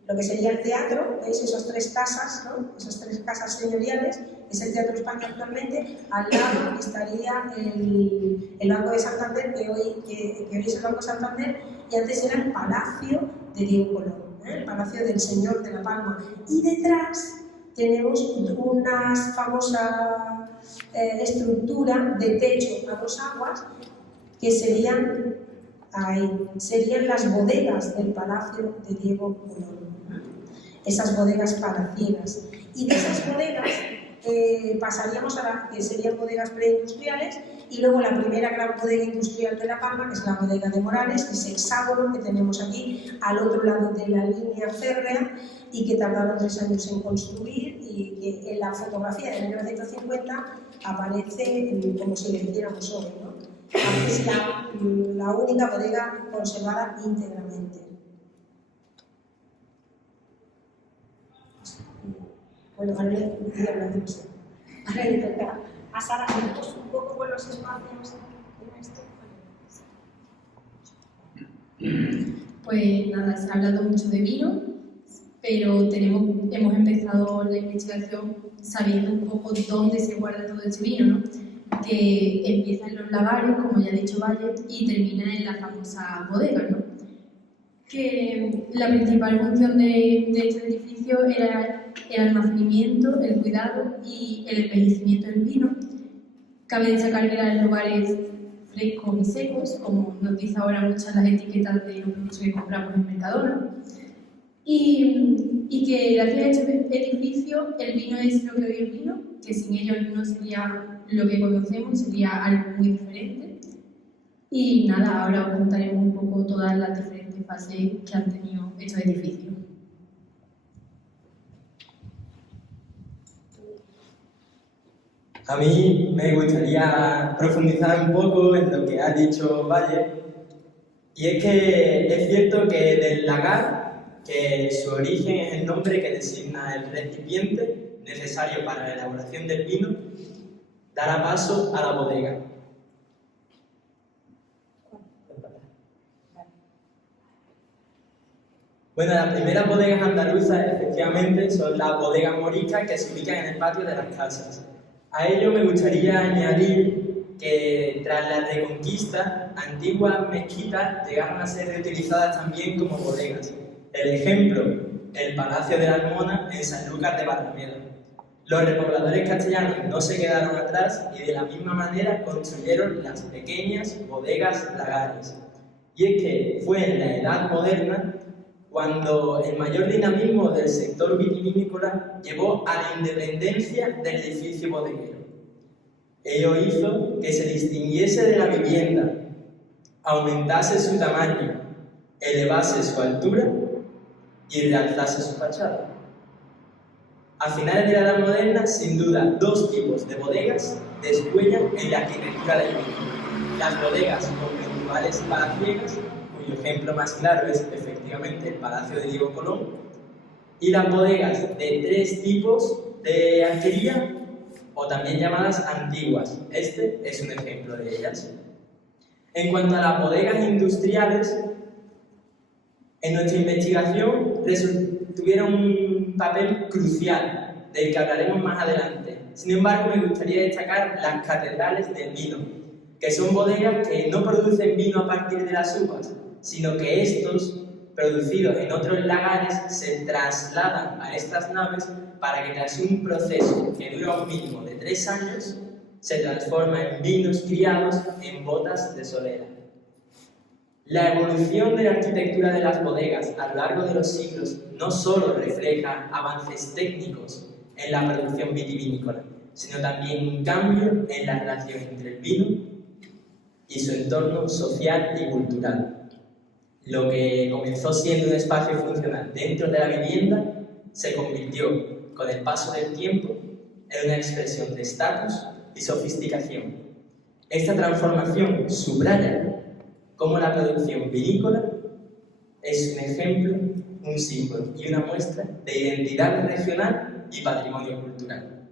lo que sería el teatro. ¿Veis esas 3 casas, ¿no? Esas 3 casas señoriales? Es el Teatro España actualmente. Al lado estaría el Banco de Santander, que hoy es el Banco de Santander, y antes era el Palacio de Diego Colón, el Palacio del Señor de La Palma. Y detrás tenemos una famosa estructura de techo a 2 aguas, que serían las bodegas del Palacio de Diego Colón, esas bodegas palaciegas. Y de esas bodegas pasaríamos a las que serían bodegas preindustriales, y luego la primera gran bodega industrial de La Palma, que es la bodega de Morales, ese hexágono que tenemos aquí al otro lado de la línea férrea, y que tardaron 3 años en construir, y que en la fotografía de 1950 aparece como si le hiciéramos hoy, ¿no? Es la única bodega conservada íntegramente. Bueno, ahora le toca a Sara un poco con los espacios en esto. Pues nada, se ha hablado mucho de vino, pero hemos empezado la investigación sabiendo un poco dónde se guarda todo este vino, ¿no? Que empieza en los lagares, como ya ha dicho Valle, y termina en la famosa bodega, ¿no? Que la principal función de este edificio era el almacenamiento, el cuidado y el envejecimiento del vino. Cabe destacar que eran lugares frescos y secos, como nos dice ahora muchas las etiquetas de los productos que compramos en Mercadona. Y que gracias a este edificio el vino es lo que hoy es vino, que sin ello no sería lo que conocemos, sería algo muy diferente. Y nada, ahora os contaremos un poco todas las diferentes fases que han tenido estos edificios. A mí me gustaría profundizar un poco en lo que ha dicho Valle, y es que es cierto que del lagar, que su origen es el nombre que designa el recipiente necesario para la elaboración del vino, dará paso a la bodega. Bueno, las primeras bodegas andaluzas efectivamente son las bodegas moriscas que se ubican en el patio de las casas. A ello me gustaría añadir que tras la Reconquista, antiguas mezquitas llegaron a ser reutilizadas también como bodegas. El ejemplo, el Palacio de la Almona en Sanlúcar de Barrameda. Los repobladores castellanos no se quedaron atrás y de la misma manera construyeron las pequeñas bodegas lagares. Y es que fue en la Edad Moderna cuando el mayor dinamismo del sector vitivinícola llevó a la independencia del edificio bodeguero. Ello hizo que se distinguiese de la vivienda, aumentase su tamaño, elevase su altura y realzase su fachada. A finales de la Edad Moderna, sin duda, dos tipos de bodegas descuellan en la arquitectura del vino. Las bodegas conventuales palaciegas, cuyo ejemplo más claro es efectivamente el Palacio de Diego Colón, y las bodegas de tres tipos de arquería, o también llamadas antiguas. Este es un ejemplo de ellas. En cuanto a las bodegas industriales, en nuestra investigación tuvieron un papel crucial, del que hablaremos más adelante. Sin embargo, me gustaría destacar las catedrales del vino, que son bodegas que no producen vino a partir de las uvas, sino que estos, producidos en otros lagares, se trasladan a estas naves para que tras un proceso que dura un mínimo de 3 años, se transforma en vinos criados en botas de solera. La evolución de la arquitectura de las bodegas a lo largo de los siglos no solo refleja avances técnicos en la producción vitivinícola, sino también un cambio en la relación entre el vino y su entorno social y cultural. Lo que comenzó siendo un espacio funcional dentro de la vivienda se convirtió, con el paso del tiempo, en una expresión de estatus y sofisticación. Esta transformación subraya cómo la producción vinícola es un ejemplo, un símbolo y una muestra de identidad regional y patrimonio cultural.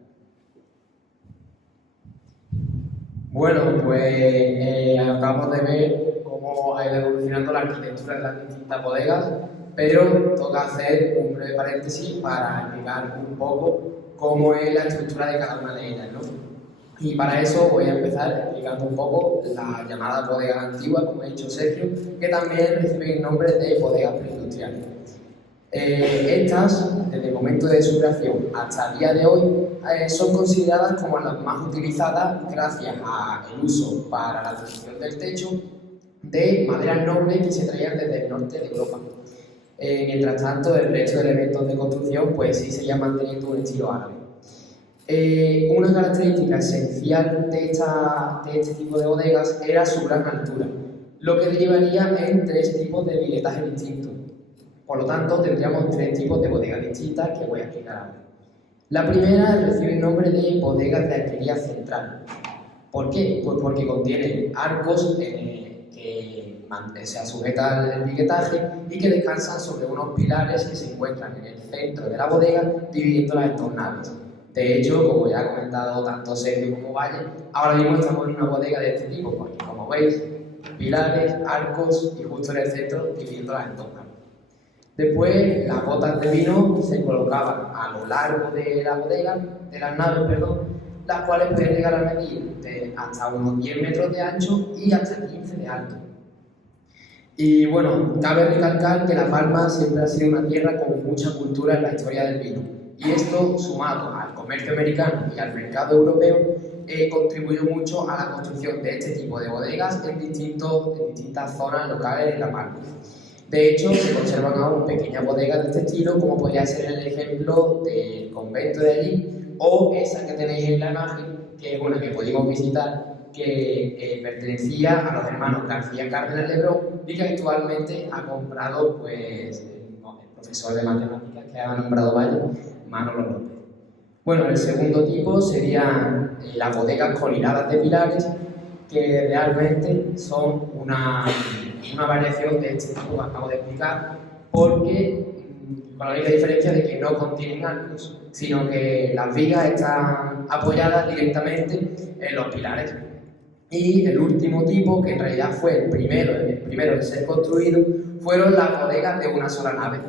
Bueno, pues acabamos de ver cómo ha ido evolucionando la arquitectura de las distintas bodegas, pero toca hacer un breve paréntesis para explicar un poco cómo es la estructura de cada una de ellas, ¿no? Y para eso voy a empezar explicando un poco las llamadas bodegas antiguas, como ha dicho Sergio, que también reciben el nombre de bodegas preindustriales. Estas, desde el momento de su creación hasta el día de hoy, son consideradas como las más utilizadas gracias al uso para la construcción del techo de maderas nobles que se traían desde el norte de Europa. Mientras tanto, el resto de elementos de construcción pues sí seguían manteniendo un estilo árabe. Una característica esencial de este tipo de bodegas era su gran altura, lo que derivaría en 3 tipos de billetaje distintos. Por lo tanto, tendríamos 3 tipos de bodegas distintas que voy a explicar ahora. La primera recibe el nombre de bodegas de arquería central. ¿Por qué? Pues porque contienen arcos que se sujetan al billetaje y que descansan sobre unos pilares que se encuentran en el centro de la bodega, dividiéndolas en 2 naves. De hecho, como ya ha comentado tanto Sergio como Valle, ahora mismo estamos en una bodega de este tipo, porque como veis, pilares, arcos y justo en el centro dividiéndolas en 2 naves. Después, las botas de vino se colocaban a lo largo de la bodega, de las naves, las cuales pueden llegar a medir hasta unos 10 metros de ancho y hasta 15 de alto. Y bueno, cabe recalcar que La Palma siempre ha sido una tierra con mucha cultura en la historia del vino. Y esto, sumado al comercio americano y al mercado europeo, contribuyó mucho a la construcción de este tipo de bodegas en distintas zonas locales de La Palma. De hecho, se conservan aún pequeñas bodegas de este estilo, como podría ser el ejemplo del convento de allí, o esa que tenéis en la imagen, que es una que pudimos visitar, que pertenecía a los hermanos García Cárdenas Lebrón y que actualmente ha comprado pues, el profesor de matemáticas que ha nombrado Valle, Manolo López. Bueno, el segundo tipo serían las bodegas con hiladas de pilares, que realmente son una variación de este tipo que acabo de explicar, porque con la única diferencia de que no contienen arcos, sino que las vigas están apoyadas directamente en los pilares. Y el último tipo, que en realidad fue el primero en ser construido, fueron las bodegas de una sola nave,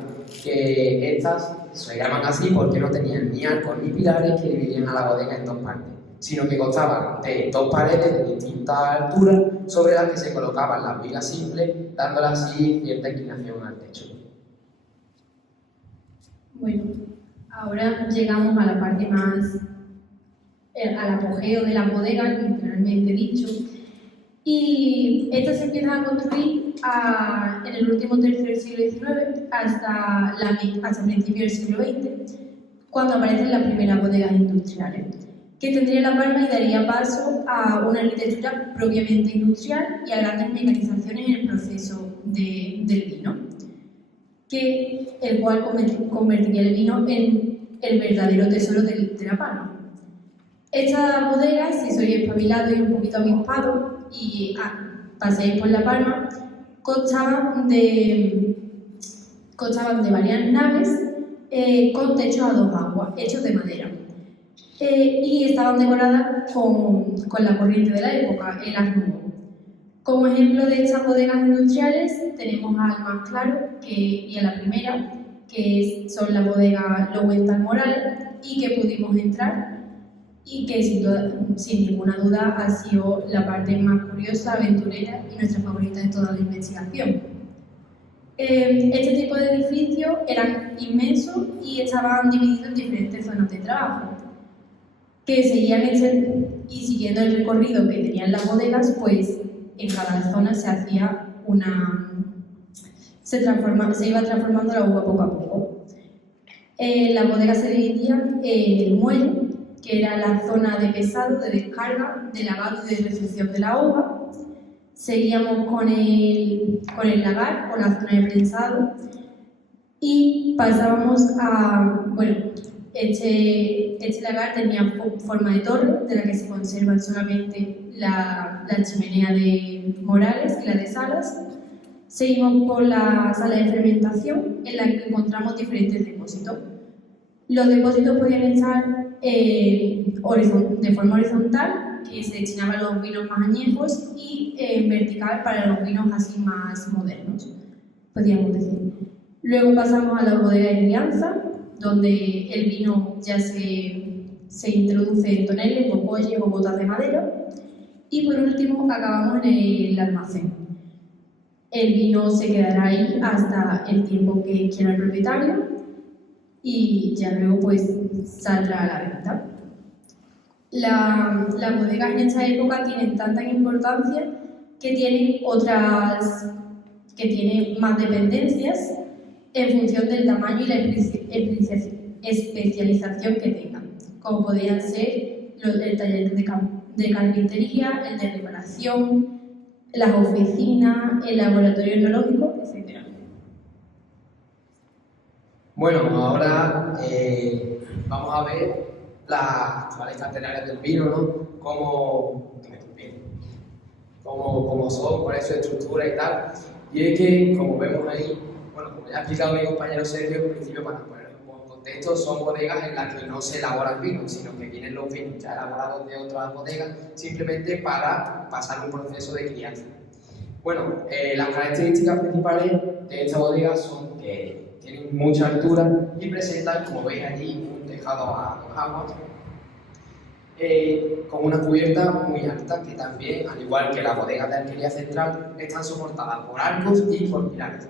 que estas se llaman así porque no tenían ni arcos ni pilares que dividían a la bodega en dos partes, sino que constaban de dos paredes de distintas alturas sobre las que se colocaban las vigas simples, dándole así cierta inclinación al techo. Bueno, ahora llegamos a la parte más, al apogeo de la bodega, literalmente dicho, y estas se empiezan a construir en el último tercio del siglo XIX hasta principios del siglo XX, cuando aparecen las primeras bodegas industriales, que tendría la palma y daría paso a una arquitectura propiamente industrial y a grandes mecanizaciones en el proceso del vino, el cual convertiría el vino en el verdadero tesoro de la palma. Estas bodegas, si sois espabilados y un poquito avispados y paséis por La Palma, constaban de varias naves con techos a dos aguas, hechos de madera. Y estaban decoradas con la corriente de la época, el Art Nouveau. Como ejemplo de estas bodegas industriales tenemos al más claro y a la primera, que son la bodega Lowenthal Morales, y que pudimos entrar y que sin ninguna duda ha sido la parte más curiosa, aventurera y nuestra favorita de toda la investigación. Este tipo de edificios eran inmensos y estaban divididos en diferentes zonas de trabajo, que seguían y siguiendo el recorrido que tenían las bodegas, pues en cada zona se hacía se iba transformando la uva poco a poco. Las bodegas se dividían en el muelle, que era la zona de pesado, de descarga, de lavado y de recepción de la uva. Seguíamos con el lagar, con la zona de prensado, y pasábamos este lagar tenía forma de torre, de la que se conservan solamente la chimenea de Morales y la de Salas. Seguimos por la sala de fermentación, en la que encontramos diferentes depósitos. Los depósitos podían estar de forma horizontal, que se destinaban a los vinos más añejos, y en vertical para los vinos así más modernos, podríamos decir. Luego pasamos a la bodega de crianza, donde el vino ya se introduce en toneles, bocolles o botas de madera. Y por último acabamos en el almacén. El vino se quedará ahí hasta el tiempo que quiera el propietario y ya luego pues saldrá a la venta. Las bodegas en esta época tienen tanta importancia que tienen más dependencias en función del tamaño y la especialización que tengan, como podrían ser el taller de carpintería, el de reparación, las oficinas, el laboratorio etnológico, etc. Bueno, ahora vamos a ver las actuales catedrales del vino, ¿no? Cómo son, cuál es su estructura y tal. Y es que, como vemos ahí, bueno, como ya ha explicado mi compañero Sergio, en principio, para poner en contexto, son bodegas en las que no se elabora el vino, sino que vienen los vinos ya elaborados de otras bodegas, simplemente para pasar un proceso de crianza. Bueno, las características principales de esta bodega son que tienen mucha altura y presentan, como veis allí, un tejado a dos aguas, con una cubierta muy alta, que también, al igual que las bodegas de arquería central, están soportadas por arcos y por pilares.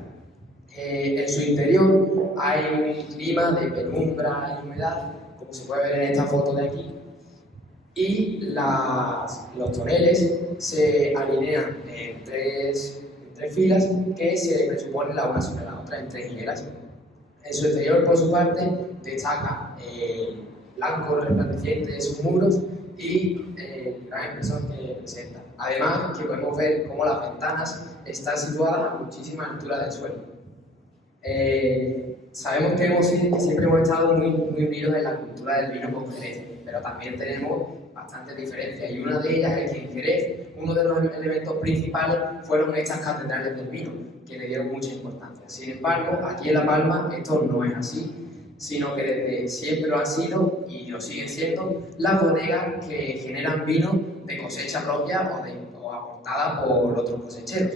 En su interior hay un clima de penumbra y humedad, como se puede ver en esta foto de aquí, y los toneles se alinean en tres filas que se presuponen la una sobre la otra, en tres hileras. En su exterior, por su parte, destaca el blanco resplandeciente de sus muros y el gran espesor que presenta. Además, que podemos ver cómo las ventanas están situadas a muchísima altura del suelo. Sabemos que siempre hemos estado muy unidos en la cultura del vino con Jerez, pero también tenemos bastantes diferencias, y una de ellas es que en Jerez uno de los elementos principales fueron estas catedrales del vino, que le dieron mucha importancia. Sin embargo, aquí en La Palma esto no es así, sino que desde siempre lo han sido y lo siguen siendo las bodegas que generan vino de cosecha propia o aportada por otros cosecheros.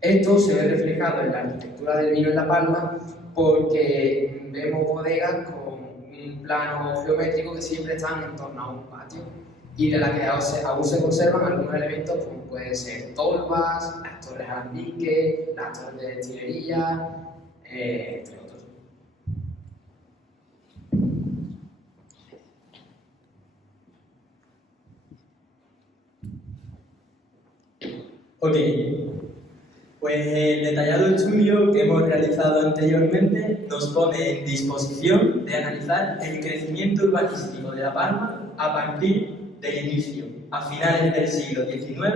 Esto se ve reflejado en la arquitectura del vino en La Palma porque vemos bodegas con un plano geométrico que siempre están en torno a un patio y de la que aún se conservan algunos elementos como pueden ser tolvas, las torres alambique, las torres de destilería, entre otros. Ok, pues el detallado estudio que hemos realizado anteriormente nos pone en disposición de analizar el crecimiento urbanístico de La Palma a partir del inicio, a finales del siglo XIX,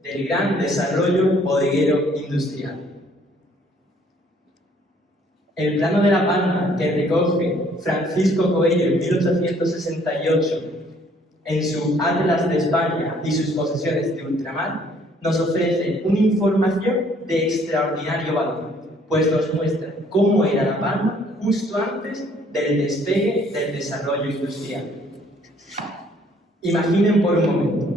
del gran desarrollo bodeguero industrial. El plano de La Palma que recoge Francisco Coello en 1868 en su Atlas de España y sus posesiones de ultramar nos ofrece una información de extraordinario valor, pues nos muestra cómo era La Palma justo antes del despegue del desarrollo industrial. Imaginen por un momento.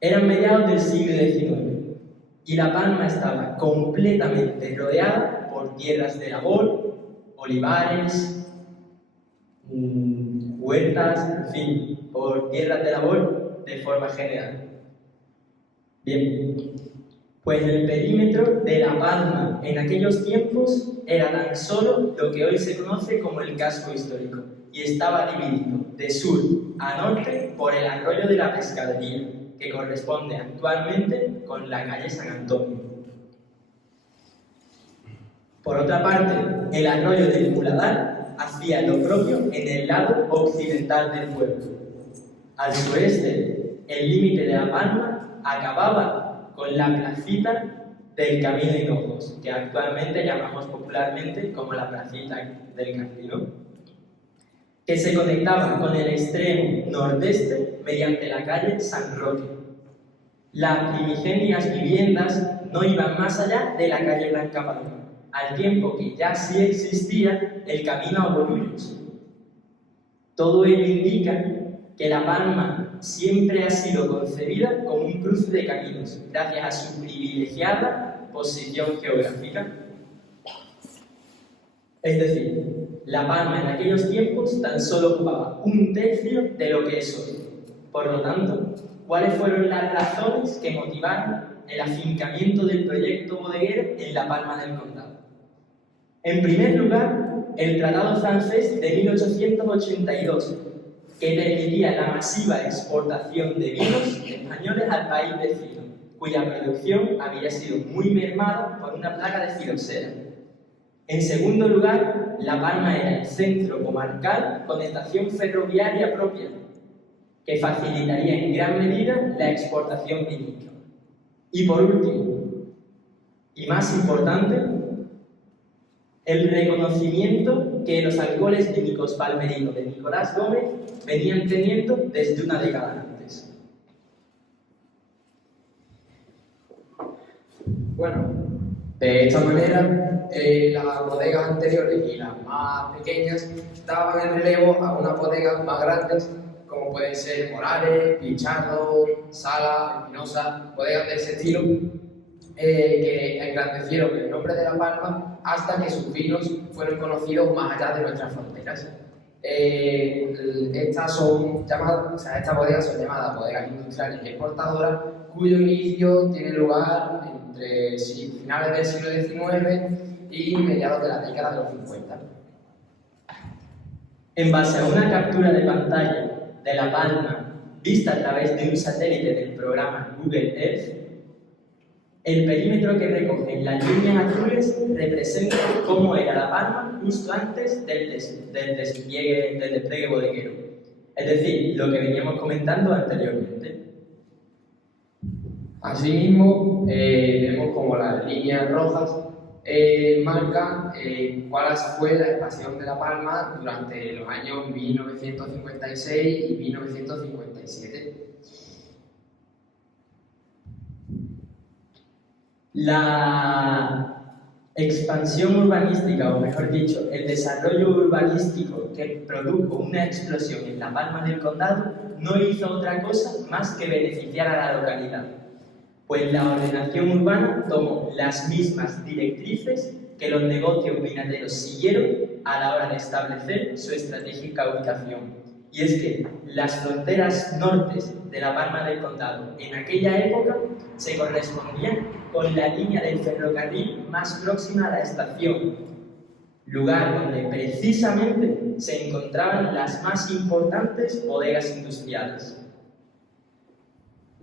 Eran mediados del siglo XIX y La Palma estaba completamente rodeada por tierras de labor, olivares, huertas, en fin, por tierras de labor de forma general. Bien, pues el perímetro de La Palma en aquellos tiempos era tan solo lo que hoy se conoce como el casco histórico y estaba dividido de sur a norte por el arroyo de la Pescadería, que corresponde actualmente con la calle San Antonio. Por otra parte, el arroyo del Muladar hacía lo propio en el lado occidental del pueblo. Al sureste, el límite de La Palma acababa con la placita del Camino de Hinojos, que actualmente llamamos popularmente como la placita del Campino, que se conectaba con el extremo nordeste mediante la calle San Roque. Las primigenias viviendas no iban más allá de la calle Blanca Paloma, al tiempo que ya sí existía el camino a Borullos. Todo ello indica que La Palma siempre ha sido concebida como un cruce de caminos, gracias a su privilegiada posición geográfica. Es decir, La Palma en aquellos tiempos tan solo ocupaba un tercio de lo que es hoy. Por lo tanto, ¿cuáles fueron las razones que motivaron el afincamiento del proyecto bodeguero en La Palma del Condado? En primer lugar, el Tratado francés de 1882, que permitía la masiva exportación de vinos españoles al país vecino, cuya producción había sido muy mermada por una plaga de filosera. En segundo lugar, La Palma era el centro comarcal con estación ferroviaria propia, que facilitaría en gran medida la exportación vinícola. Y por último, y más importante, el reconocimiento que los alcoholes vinícolas palmerinos de Nicolás Gómez venían teniendo desde una década antes. Bueno, de esta manera, las bodegas anteriores y las más pequeñas daban el relevo a unas bodegas más grandes, como pueden ser Morales, Pichardo, Sala, Espinosa, bodegas de ese estilo, que engrandecieron el nombre de La Palma hasta que sus vinos fueron conocidos más allá de nuestras fronteras. Estas bodegas son llamadas bodegas industriales y exportadoras, cuyo inicio tiene lugar entre finales del siglo XIX y mediados de la década de los 50. En base a una captura de pantalla de La Palma vista a través de un satélite del programa Google Earth, el perímetro que recogen las líneas azules representa cómo era La Palma justo antes del despliegue bodeguero, es decir, lo que veníamos comentando anteriormente. Asimismo, vemos como las líneas rojas marca cuál fue la expansión de La Palma durante los años 1956 y 1957. La expansión urbanística, o mejor dicho, el desarrollo urbanístico que produjo una explosión en La Palma del Condado no hizo otra cosa más que beneficiar a la localidad, pues la ordenación urbana tomó las mismas directrices que los negocios vinateros siguieron a la hora de establecer su estratégica ubicación. Y es que las fronteras nortes de La Palma del Condado en aquella época se correspondían con la línea del ferrocarril más próxima a la estación, lugar donde precisamente se encontraban las más importantes bodegas industriales.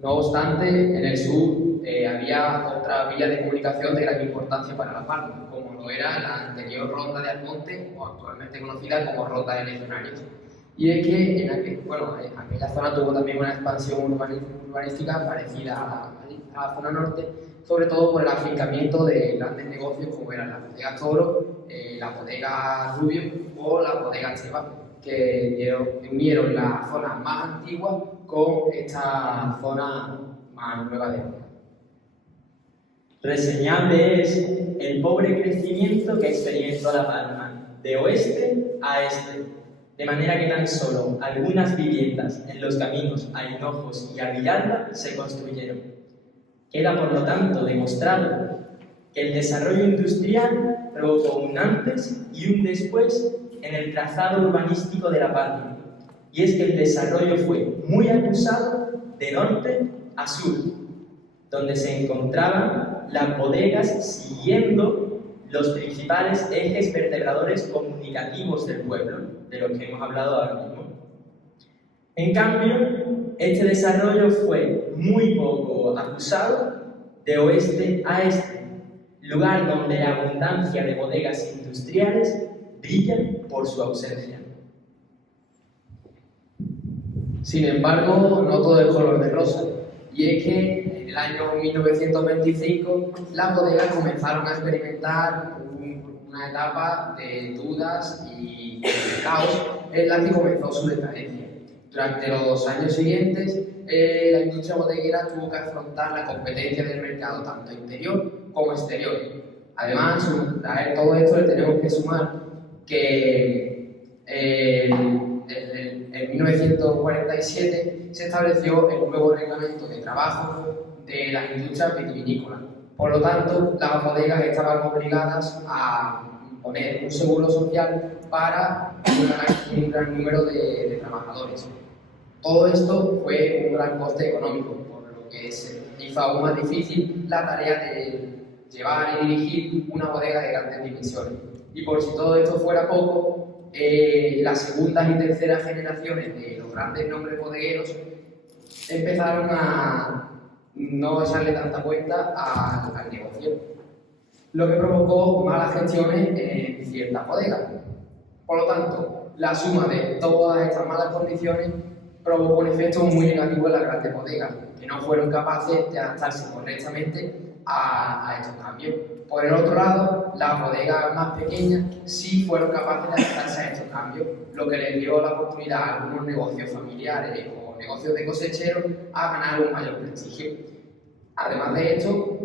No obstante, en el sur había otra vía de comunicación de gran importancia para La Palma, como lo era la anterior Ronda de Almonte, o actualmente conocida como Ronda de Legionarios. Y es que en aquella zona tuvo también una expansión urbanística parecida a la zona norte, sobre todo por el afincamiento de grandes negocios como eran la bodega Toro, la bodega Rubio o la bodega Cheva, que unieron la zona más antigua con esta zona más nueva de Europa. Reseñable es el pobre crecimiento que experimentó La Palma, de oeste a este, de manera que tan solo algunas viviendas en los caminos a Hinojos y a Villalba se construyeron. Queda por lo tanto demostrado que el desarrollo industrial provocó un antes y un después en el trazado urbanístico de La Palma, y es que el desarrollo fue muy acusado de norte a sur, donde se encontraban las bodegas siguiendo los principales ejes vertebradores comunicativos del pueblo, de los que hemos hablado ahora mismo. En cambio, este desarrollo fue muy poco acusado de oeste a este, lugar donde la abundancia de bodegas industriales brilla por su ausencia. Sin embargo, no todo es color de rosa, y es que en el año 1925 las bodegas comenzaron a experimentar una etapa de dudas y de caos en la que comenzó su decadencia. Durante los años siguientes, la industria bodeguera tuvo que afrontar la competencia del mercado tanto interior como exterior. Además, a todo esto le tenemos que sumar que en 1947 se estableció el nuevo reglamento de trabajo de las industrias vitivinícolas. Por lo tanto, las bodegas estaban obligadas a poner un seguro social para un gran número de trabajadores. Todo esto fue un gran coste económico, por lo que se hizo aún más difícil la tarea de llevar y dirigir una bodega de grandes dimensiones. Y por si todo esto fuera poco, las segundas y terceras generaciones de los grandes nombres bodegueros empezaron a no echarle tanta cuenta al negocio, lo que provocó malas gestiones en ciertas bodegas. Por lo tanto, la suma de todas estas malas condiciones provocó un efecto muy negativo en las grandes bodegas, que no fueron capaces de adaptarse correctamente a estos cambios. Por el otro lado, las bodegas más pequeñas sí fueron capaces de adaptarse a estos cambios, lo que les dio la oportunidad a algunos negocios familiares o negocios de cosecheros a ganar un mayor prestigio. Además de esto,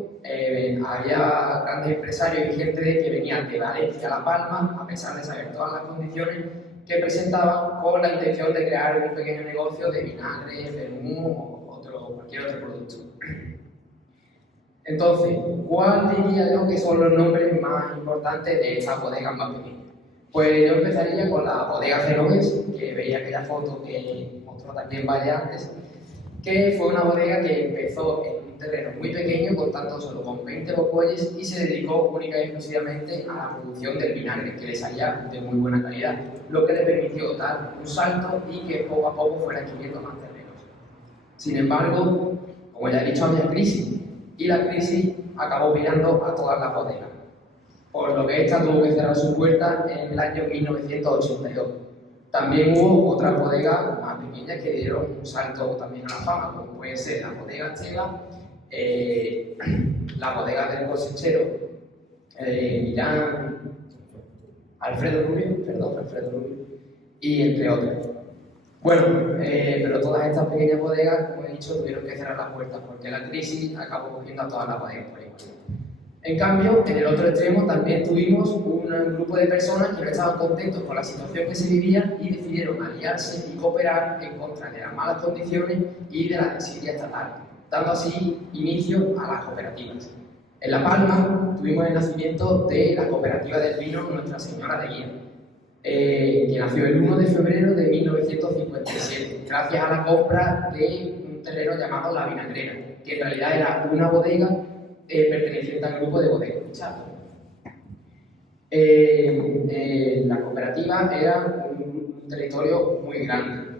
había grandes empresarios y gente que venían de Valencia a La Palma, a pesar de saber todas las condiciones que presentaban, con la intención de crear un pequeño negocio de vinagre, vermú o cualquier otro producto. Entonces, ¿cuál diría yo que son los nombres más importantes de estas bodegas más pequeñas? Pues yo empezaría con la bodega Genovés, que veía aquella foto que mostró también Valle antes, que fue una bodega que empezó en un terreno muy pequeño, contando solo con 20 bocuelles, y se dedicó única y exclusivamente a la producción del vinagre, que le salía de muy buena calidad, lo que le permitió dar un salto y que poco a poco fuera adquiriendo más terrenos. Sin embargo, como ya he dicho, había crisis, y la crisis acabó mirando a todas las bodegas, por lo que esta tuvo que cerrar sus puertas en el año 1982. También hubo otras bodegas más pequeñas que dieron un salto también a la fama, como puede ser la bodega Chela, la bodega del cosechero Milán, Alfredo Rubio, y entre otros. Bueno, pero todas estas pequeñas bodegas, como he dicho, tuvieron que cerrar las puertas porque la crisis acabó cogiendo a todas las bodegas por igual. En cambio, en el otro extremo también tuvimos un grupo de personas que no estaban contentos con la situación que se vivía y decidieron aliarse y cooperar en contra de las malas condiciones y de la desidia estatal, dando así inicio a las cooperativas. En La Palma tuvimos el nacimiento de la cooperativa del vino Nuestra Señora de Guía, que nació el 1 de febrero de 1957, gracias a la compra de un terreno llamado La Vinagrera, que en realidad era una bodega perteneciente al grupo de bodegas Chato. La cooperativa era un territorio muy grande,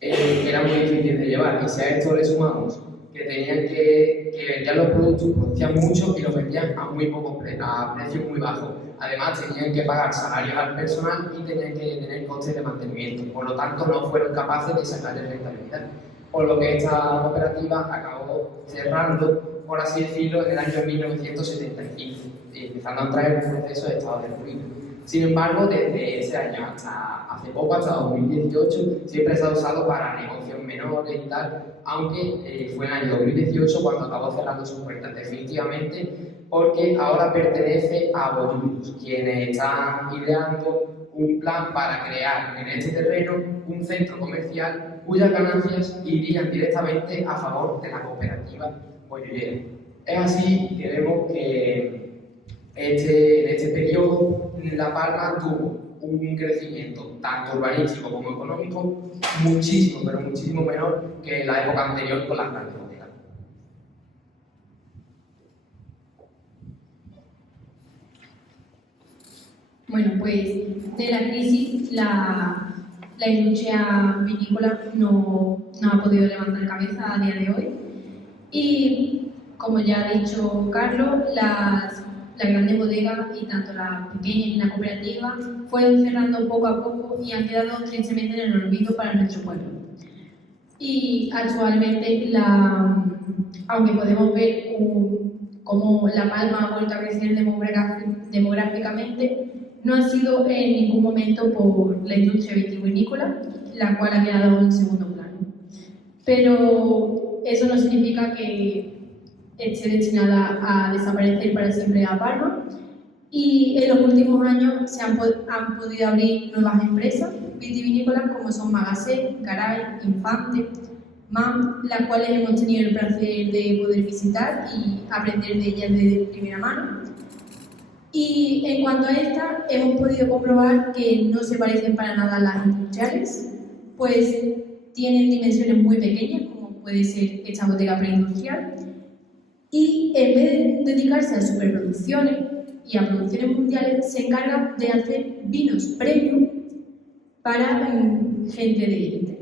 era muy difícil de llevar, y si a esto le sumamos que tenían que vendían los productos, producían mucho y los vendían a muy poco a precios muy bajos. Además, tenían que pagar salarios al personal y tenían que tener costes de mantenimiento. Por lo tanto, no fueron capaces de sacarle rentabilidad. Por lo que esta cooperativa acabó cerrando, por así decirlo, en el año 1975, empezando a entrar en un proceso de estado de ruina. Sin embargo, desde ese año hasta hace poco, hasta 2018, siempre se ha usado para negocios menores y tal, aunque fue en el año 2018 cuando acabó cerrando sus puertas definitivamente, porque ahora pertenece a Bollulus, quienes están ideando un plan para crear en este terreno un centro comercial cuyas ganancias irían directamente a favor de la cooperativa bollulera. Es así que vemos que en este periodo La Palma tuvo un crecimiento tanto urbanístico como económico muchísimo, pero muchísimo menor que en la época anterior con las grandes bodegas. Bueno, pues de la crisis la industria vinícola no ha podido levantar cabeza a día de hoy. Y como ya ha dicho Carlos, las grandes bodegas y tanto las pequeñas y la cooperativa fueron cerrando poco a poco y han quedado tristemente en el olvido para nuestro pueblo. Y actualmente, aunque podemos ver cómo La Palma ha vuelto a crecer demográficamente, no ha sido en ningún momento por la industria vitivinícola, la cual ha quedado en segundo plano. Pero eso no significa que esté destinada a desaparecer para siempre La Palma, y en los últimos años se han podido abrir nuevas empresas vitivinícolas como son Magasé, Garay, Infante, MAM, las cuales hemos tenido el placer de poder visitar y aprender de ellas de primera mano. Y en cuanto a esta, hemos podido comprobar que no se parecen para nada a las industriales, pues tienen dimensiones muy pequeñas, como puede ser esta bodega preindustrial, y en vez de dedicarse a superproducciones y a producciones mundiales, se encargan de hacer vinos premium para gente de élite.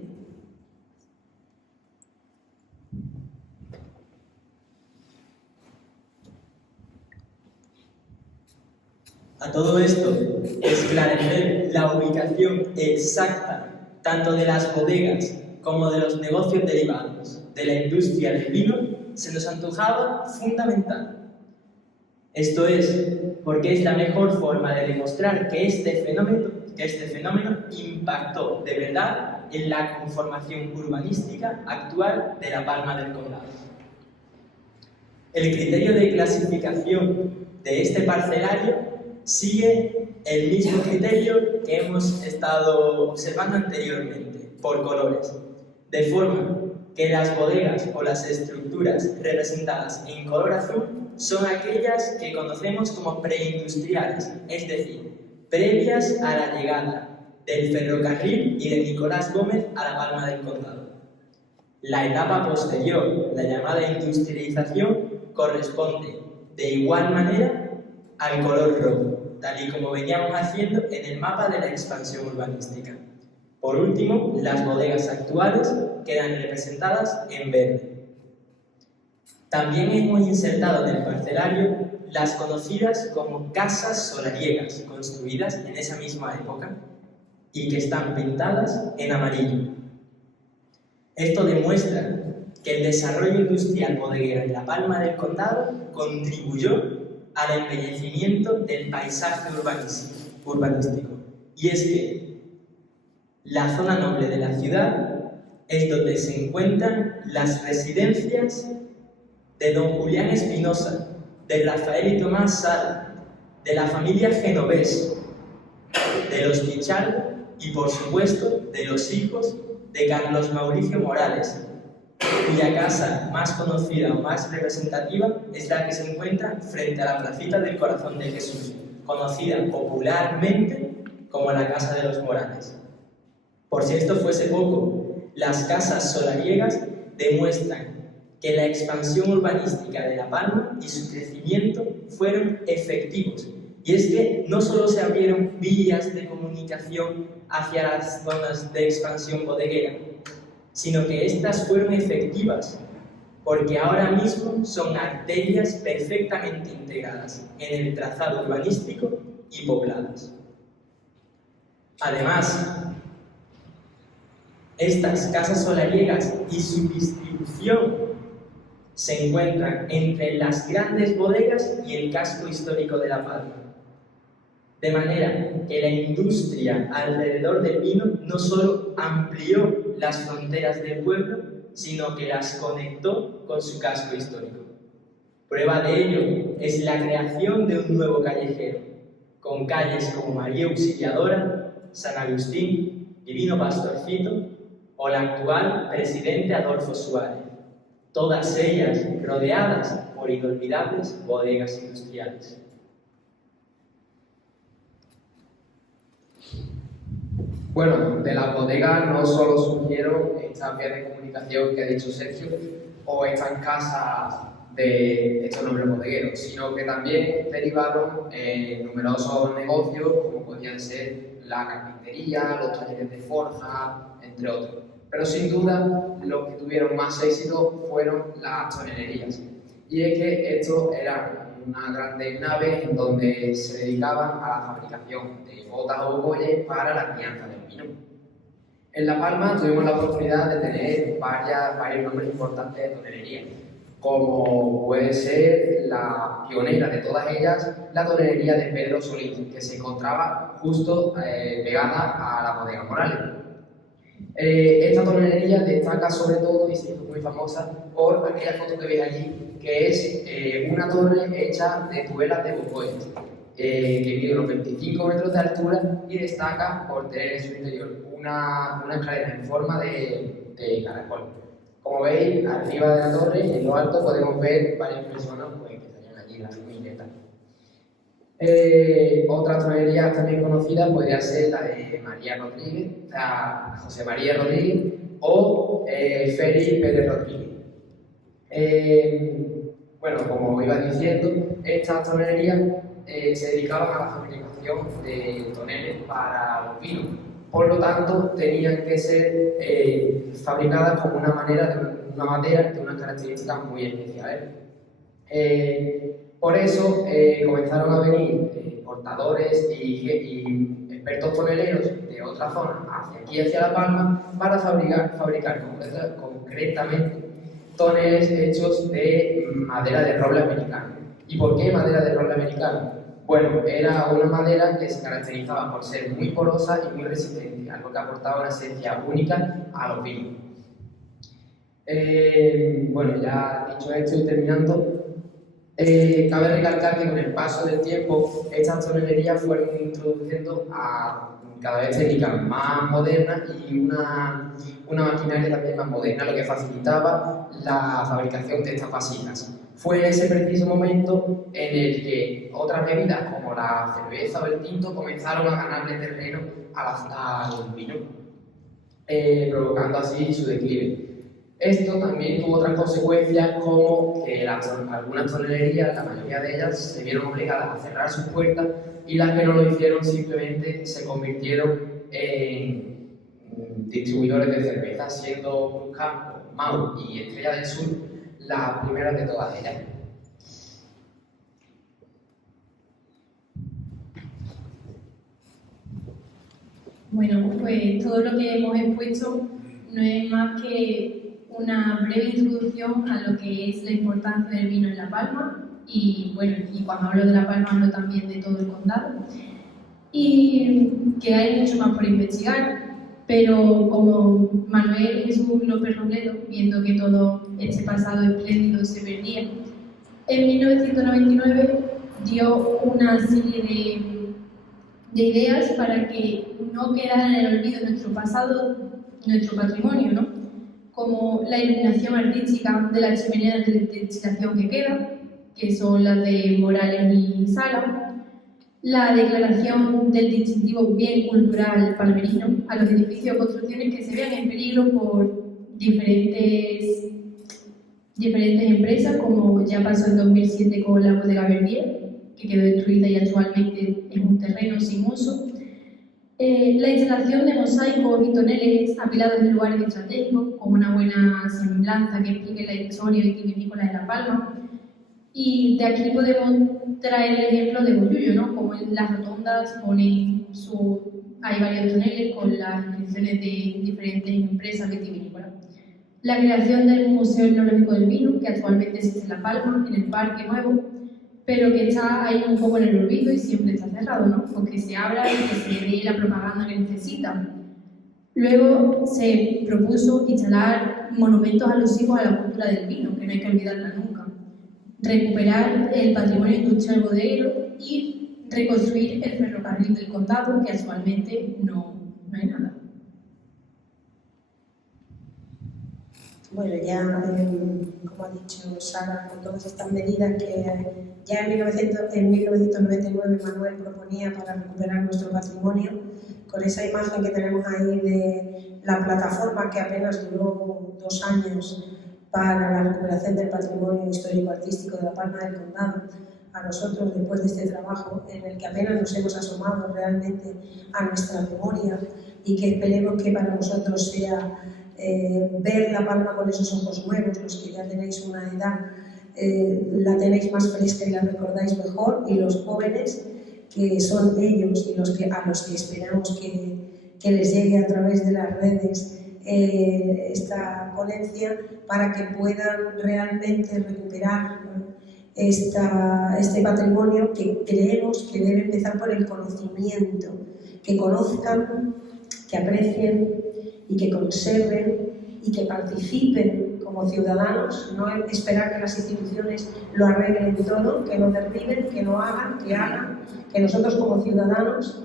A todo esto, esclarecer la ubicación exacta tanto de las bodegas como de los negocios derivados de la industria del vino se nos antojaba fundamental. Esto es porque es la mejor forma de demostrar que este fenómeno impactó de verdad en la conformación urbanística actual de La Palma del Condado. El criterio de clasificación de este parcelario sigue el mismo criterio que hemos estado observando anteriormente, por colores, de forma que las bodegas o las estructuras representadas en color azul son aquellas que conocemos como preindustriales, es decir, previas a la llegada del ferrocarril y de Nicolás Gómez a La Palma del Condado. La etapa posterior, la llamada industrialización, corresponde de igual manera al color rojo, tal y como veníamos haciendo en el mapa de la expansión urbanística. Por último, las bodegas actuales quedan representadas en verde. También hemos insertado en el parcelario las conocidas como casas solariegas, construidas en esa misma época y que están pintadas en amarillo. Esto demuestra que el desarrollo industrial bodeguero en La Palma del Condado contribuyó al embellecimiento del paisaje urbanístico. Y es que la zona noble de la ciudad es donde se encuentran las residencias de don Julián Espinosa, de Rafael y Tomás Sala, de la familia Genovés, de los Pichardo y, por supuesto, de los hijos de Carlos Mauricio Morales, cuya casa más conocida o más representativa es la que se encuentra frente a la placita del Corazón de Jesús, conocida popularmente como la Casa de los Morales. Por si esto fuese poco, las casas solariegas demuestran que la expansión urbanística de La Palma y su crecimiento fueron efectivos. Y es que no solo se abrieron vías de comunicación hacia las zonas de expansión bodeguera, sino que estas fueron efectivas, porque ahora mismo son arterias perfectamente integradas en el trazado urbanístico y pobladas. Además, estas casas solariegas y su distribución se encuentran entre las grandes bodegas y el casco histórico de La Palma. De manera que la industria alrededor del vino no solo amplió las fronteras del pueblo, sino que las conectó con su casco histórico. Prueba de ello es la creación de un nuevo callejero, con calles como María Auxiliadora, San Agustín, Divino Pastorcito o la actual Presidente Adolfo Suárez, todas ellas rodeadas por inolvidables bodegas industriales. Bueno, de las bodegas no solo surgieron estas vías de comunicación que ha dicho Sergio o estas casas de estos nobles bodegueros, sino que también derivaron numerosos negocios como podían ser la carpintería, los talleres de forja, entre otros. Pero sin duda los que tuvieron más éxito fueron las tonelerías. Y es que estos eran unas grandes naves en donde se dedicaban a la fabricación de botas o bocolles para la crianza del vino. En La Palma tuvimos la oportunidad de tener varios nombres importantes de tonelería, como puede ser la pionera de todas ellas, la tonelería de Pedro Solís, que se encontraba justo pegada a la bodega Morales. Esta tonelería destaca sobre todo y se hizo muy famosa por aquella foto que veis allí, que es una torre hecha de tubelas de bocolles, que mide unos 25 metros de altura y destaca por tener en su interior una escalera en forma de caracol. Como veis, arriba de la torre, en lo alto, podemos ver varias personas pues, que estarían allí en la camiseta. Otra tonelería también conocida podría ser la de María Rodríguez, José María Rodríguez o Félix Pérez Rodríguez. Bueno, como iba diciendo, estas tonelerías se dedicaban a la fabricación de toneles para los vinos. Por lo tanto, tenían que ser fabricadas con una madera de unas características muy especiales. Por eso comenzaron a venir portadores y expertos toneleros de otra zona hacia aquí, hacia La Palma, para fabricar concretamente toneles hechos de madera de roble americano. ¿Y por qué madera de roble americano? Bueno, era una madera que se caracterizaba por ser muy porosa y muy resistente, algo que aportaba una esencia única a los vinos. Bueno, ya dicho esto y terminando, cabe recalcar que con el paso del tiempo estas tonelerías fueron introduciendo a cada vez técnicas más modernas y una maquinaria también más moderna, lo que facilitaba la fabricación de estas vasijas. Fue ese preciso momento en el que otras bebidas como la cerveza o el tinto comenzaron a ganarle terreno al vino, provocando así su declive. Esto también tuvo otras consecuencias, como que algunas tonelerías, la mayoría de ellas, se vieron obligadas a cerrar sus puertas y las que no lo hicieron simplemente se convirtieron en distribuidores de cerveza, siendo Cruzcampo, Mau y Estrella del Sur las primeras de todas ellas. Bueno, pues todo lo que hemos expuesto no es más que una breve introducción a lo que es la importancia del vino en La Palma y bueno, y cuando hablo de La Palma hablo también de todo el condado, y que hay mucho más por investigar, pero como Manuel Jesús López Robledo, viendo que todo este pasado espléndido se perdía, en 1999 dio una serie de ideas para que no quedara en el olvido nuestro pasado, nuestro patrimonio, ¿no? Como la iluminación artística de las chimeneas de destilación que quedan, que son las de Morales y Sala, la declaración del distintivo bien cultural palmerino a los edificios o construcciones que se vean en peligro por diferentes empresas, como ya pasó en 2007 con la bodega Verdier, que quedó destruida y actualmente es un terreno sin uso. La instalación de mosaicos y toneles apilados en lugares estratégicos, como una buena semblanza que explique la historia vitivinícola de La Palma. Y de aquí podemos traer el ejemplo de Bollullo, ¿no? Como en las rotondas hay varios toneles con las inscripciones de diferentes empresas vitivinícolas. La creación del Museo Etnológico del Vino, que actualmente existe en La Palma, en el Parque Nuevo, pero que está ahí un poco en el olvido y siempre está cerrado, ¿no? Porque se abra y que se dé la propaganda que necesita. Luego se propuso instalar monumentos alusivos a la cultura del vino, que no hay que olvidarla nunca. Recuperar el patrimonio industrial bodeguero y reconstruir el ferrocarril del condado, que actualmente no hay nada. Bueno, ya, como ha dicho Sara, con todas estas medidas que ya en 1999 Manuel proponía para recuperar nuestro patrimonio, con esa imagen que tenemos ahí de la plataforma que apenas duró 2 años para la recuperación del patrimonio histórico-artístico de La Palma del Condado, a nosotros, después de este trabajo, en el que apenas nos hemos asomado realmente a nuestra memoria y que esperemos que para nosotros sea ver La Palma con esos ojos nuevos, los que ya tenéis una edad, la tenéis más fresca y la recordáis mejor, y los jóvenes, que son ellos y a los que esperamos que les llegue a través de las redes esta ponencia, para que puedan realmente recuperar este patrimonio, que creemos que debe empezar por el conocimiento, que conozcan, que aprecien y que conserven y que participen como ciudadanos, no esperar que las instituciones lo arreglen todo, que lo derriben, que lo hagan, que nosotros como ciudadanos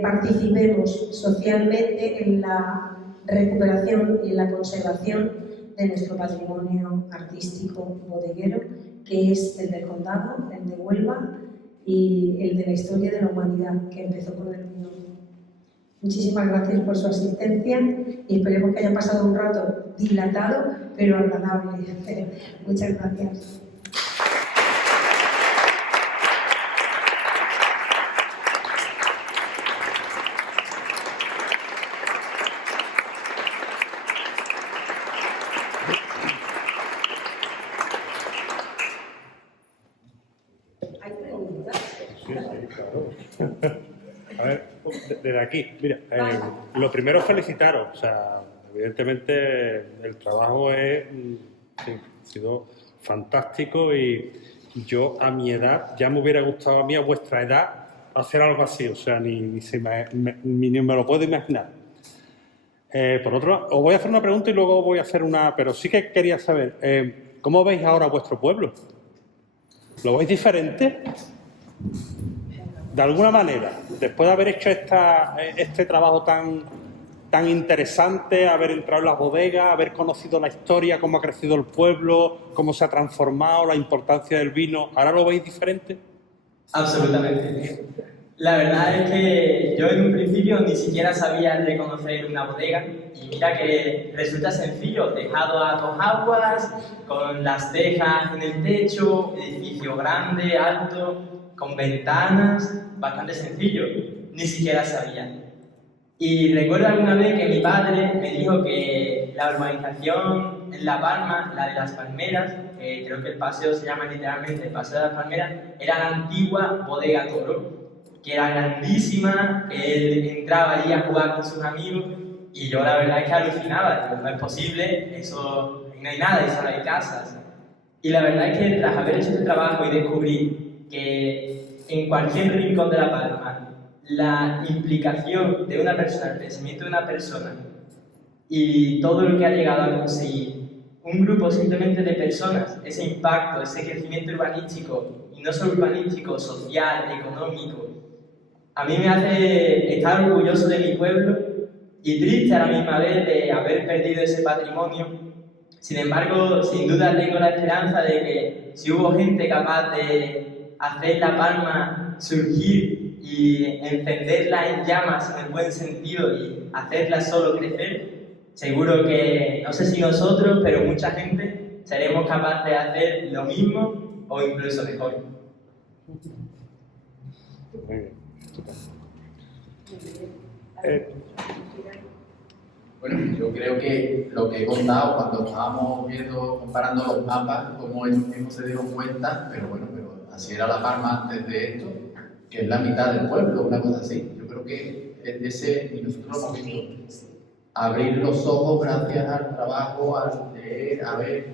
participemos socialmente en la recuperación y en la conservación de nuestro patrimonio artístico bodeguero, que es el del condado, el de Huelva y el de la historia de la humanidad, que empezó con el vino. Muchísimas gracias por su asistencia y esperemos que haya pasado un rato dilatado pero agradable. Muchas gracias. ¿Hay preguntas? Sí, claro. A ver, desde aquí, mira, lo primero felicitaros, o sea, evidentemente el trabajo ha sido fantástico y yo a mi edad, ya me hubiera gustado a mí a vuestra edad hacer algo así, o sea, ni me lo puedo imaginar. Por otro lado, os voy a hacer una pregunta y luego voy a hacer una, pero sí que quería saber, ¿cómo veis ahora vuestro pueblo? ¿Lo veis diferente? De alguna manera, después de haber hecho este trabajo tan interesante, haber entrado en las bodegas, haber conocido la historia, cómo ha crecido el pueblo, cómo se ha transformado, la importancia del vino, ¿ahora lo veis diferente? Absolutamente. La verdad es que yo en un principio ni siquiera sabía reconocer una bodega y mira que resulta sencillo, tejado a 2 aguas, con las tejas en el techo, edificio grande, alto, con ventanas, bastante sencillo, ni siquiera sabía. Y recuerdo alguna vez que mi padre me dijo que la urbanización en La Palma, la de las Palmeras, creo que el paseo se llama literalmente el Paseo de las Palmeras, era la antigua bodega Toro, que era grandísima, que él entraba allí a jugar con sus amigos y yo la verdad es que alucinaba, digo, no es posible, eso no hay nada, y solo hay casas. Y la verdad es que tras haber hecho este trabajo y descubrir que en cualquier rincón de La Palma la implicación de una persona, el pensamiento de una persona y todo lo que ha llegado a conseguir un grupo simplemente de personas, ese impacto, ese crecimiento urbanístico, y no solo urbanístico, social, económico, a mí me hace estar orgulloso de mi pueblo y triste a la misma vez de haber perdido ese patrimonio. Sin embargo, sin duda tengo la esperanza de que si hubo gente capaz de hacer La Palma surgir y encenderla en llamas en el buen sentido y hacerla solo crecer, seguro que, no sé si nosotros, pero mucha gente seremos capaces de hacer lo mismo o incluso mejor. Muy bien. Bueno, yo creo que lo que he contado cuando estábamos comparando los mapas, como ellos mismos se dieron cuenta, pero así era La Palma antes de esto, que es la mitad del pueblo, una cosa así. Yo creo que y nosotros lo hemos visto, abrir los ojos gracias al trabajo, al leer, a ver,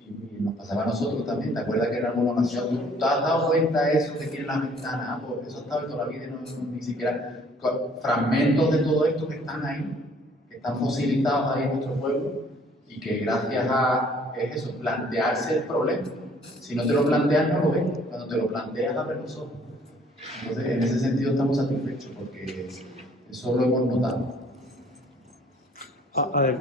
y nos pasaba a nosotros también. ¿Te acuerdas que era alguna ocasión? ¿Tú te has dado cuenta de eso que tiene las ventanas? Ah, pues eso estaba toda la vida y no ni siquiera fragmentos de todo esto que están ahí, que están fosilizados ahí en nuestro pueblo, y que gracias a eso, plantearse el problema. Si no te lo planteas, no lo ves. Cuando te lo planteas, abres los ojos. Entonces, en ese sentido estamos satisfechos porque eso lo hemos notado.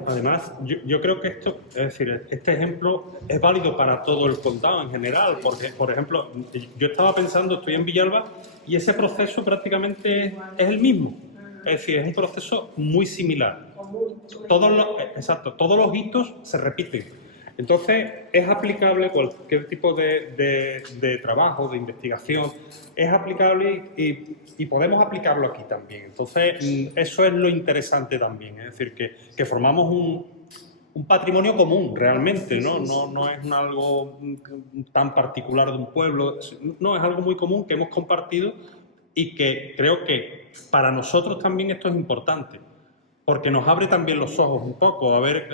Además, yo creo que esto, es decir, este ejemplo es válido para todo el condado en general, porque, por ejemplo, yo estaba pensando, estoy en Villalba y ese proceso prácticamente es el mismo. Es decir, es un proceso muy similar. Todos los hitos se repiten. Entonces, es aplicable cualquier tipo de trabajo, de investigación, es aplicable y podemos aplicarlo aquí también. Entonces, eso es lo interesante también, es decir, que formamos un patrimonio común realmente, ¿no? No es algo tan particular de un pueblo, no, es algo muy común que hemos compartido y que creo que para nosotros también esto es importante, porque nos abre también los ojos un poco, a ver,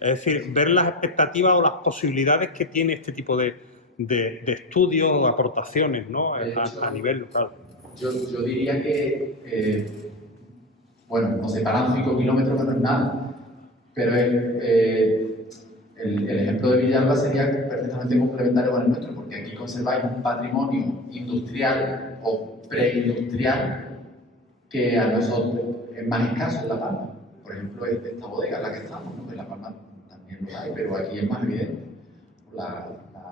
es decir, ver las expectativas o las posibilidades que tiene este tipo de estudios o aportaciones, ¿no? A nivel local. Yo diría que, nos separan 5 kilómetros, que no es nada, pero el ejemplo de Villalba sería perfectamente complementario con el nuestro, porque aquí conserváis un patrimonio industrial o preindustrial que a nosotros es más escaso en La Palma. Por ejemplo, esta bodega en la que estamos, ¿no? En La Palma también lo hay, pero aquí es más evidente. La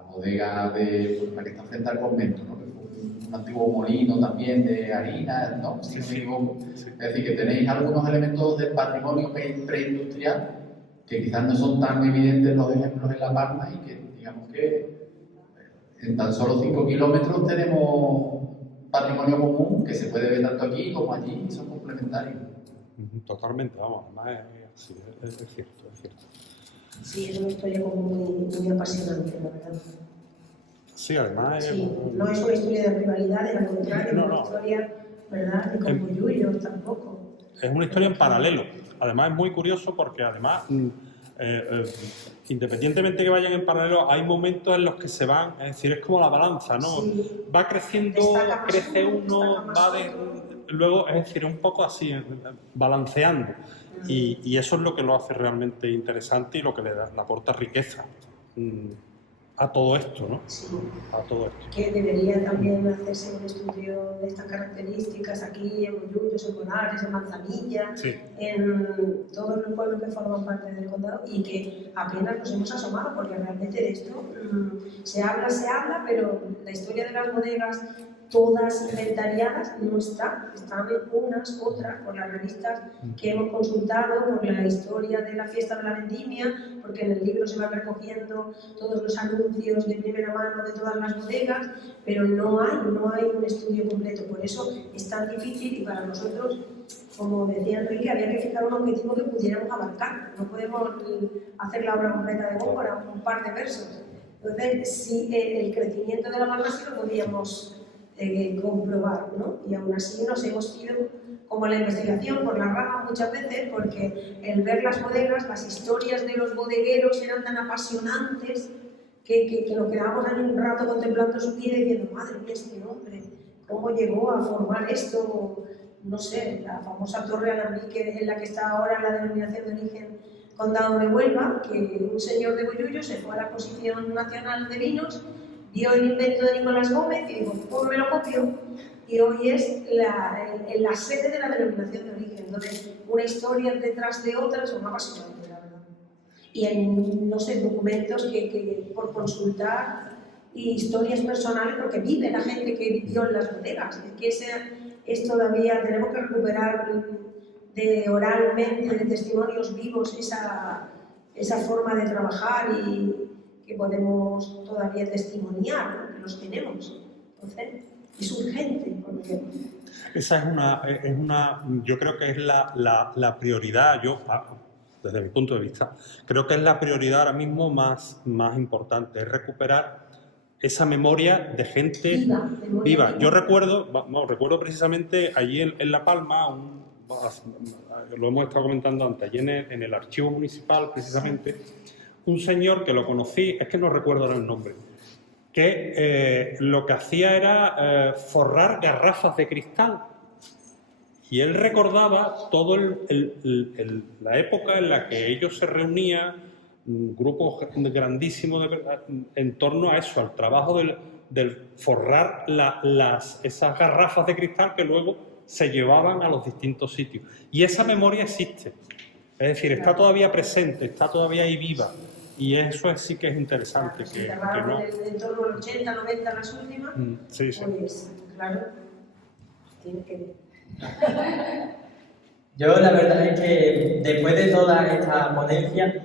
bodega de la que está frente al convento, ¿no? Que fue un antiguo molino también de harina, ¿no? Si no me equivoco. Es decir, que tenéis algunos elementos del patrimonio preindustrial que quizás no son tan evidentes los ejemplos en La Palma y que, digamos que en tan solo 5 kilómetros tenemos patrimonio común que se puede ver tanto aquí como allí y son complementarios. Totalmente, vamos, además es cierto, es cierto. Sí, es una historia como muy apasionante, la verdad. Sí, además sí, no es una historia de rivalidad, al contrario, es una historia, ¿verdad?, de compuyullos tampoco. Es una historia en paralelo. Además es muy curioso porque además, independientemente que vayan en paralelo, hay momentos en los que se van, es decir, es como la balanza, ¿no? Sí. Va creciendo, crece uno, luego, es decir, un poco así, balanceando. Y eso es lo que lo hace realmente interesante y lo que le aporta riqueza a todo esto, ¿no? Sí. A todo esto. Que debería también hacerse un estudio de estas características aquí en Bollullos, en Bonares, en Manzanilla, sí, en todos los pueblos que forman parte del condado y que apenas nos hemos asomado, porque realmente de esto se habla, pero la historia de las bodegas todas inventariadas no están unas, otras, por las revistas que hemos consultado, por la historia de la fiesta de la vendimia, porque en el libro se van recogiendo todos los anuncios de primera mano de todas las bodegas, pero no hay un estudio completo, por eso es tan difícil y para nosotros, como decía Enrique, había que fijar un objetivo que pudiéramos abarcar, no podemos hacer la obra completa de Góngora, un par de versos. Entonces, sí, el crecimiento de la Palma sí lo podíamos comprobar, ¿no? Y aún así nos hemos ido como la investigación por la rama muchas veces, porque el ver las bodegas, las historias de los bodegueros eran tan apasionantes que nos quedábamos ahí un rato contemplando su vida y diciendo, madre mía, este hombre, ¿cómo llegó a formar esto? No sé, la famosa Torre Alambique en la que está ahora la denominación de origen Condado de Huelva, que un señor de Bollullo se fue a la Exposición Nacional de Vinos, vio el invento de Nicolás Gómez y dijo, pues me lo copio, y hoy es la sede de la denominación de origen. Entonces, una historia detrás de otra son apasionantes, la verdad. Y en, no sé, documentos que por consultar y historias personales, porque vive la gente que vivió en las bodegas. Es que es todavía, tenemos que recuperar de oralmente, de testimonios vivos, esa forma de trabajar y que podemos todavía testimoniar, ¿no? Que los tenemos. Entonces, es urgente. Porque... Esa es una, yo creo que es la prioridad, desde mi punto de vista, creo que es la prioridad ahora mismo más importante, es recuperar esa memoria de gente viva. Yo recuerdo precisamente allí en La Palma, lo hemos estado comentando antes, allí en el archivo municipal precisamente, un señor que lo conocí, es que no recuerdo ahora el nombre, que lo que hacía era forrar garrafas de cristal. Y él recordaba toda la época en la que ellos se reunían, grupos grandísimos en torno a eso, al trabajo del forrar esas garrafas de cristal que luego se llevaban a los distintos sitios. Y esa memoria existe. Es decir, está todavía presente, está todavía ahí viva. Y eso sí que es interesante. Que no... en torno al 80, 90 las últimas, sí. Pues claro, tiene que ver. Yo la verdad es que después de toda esta ponencia,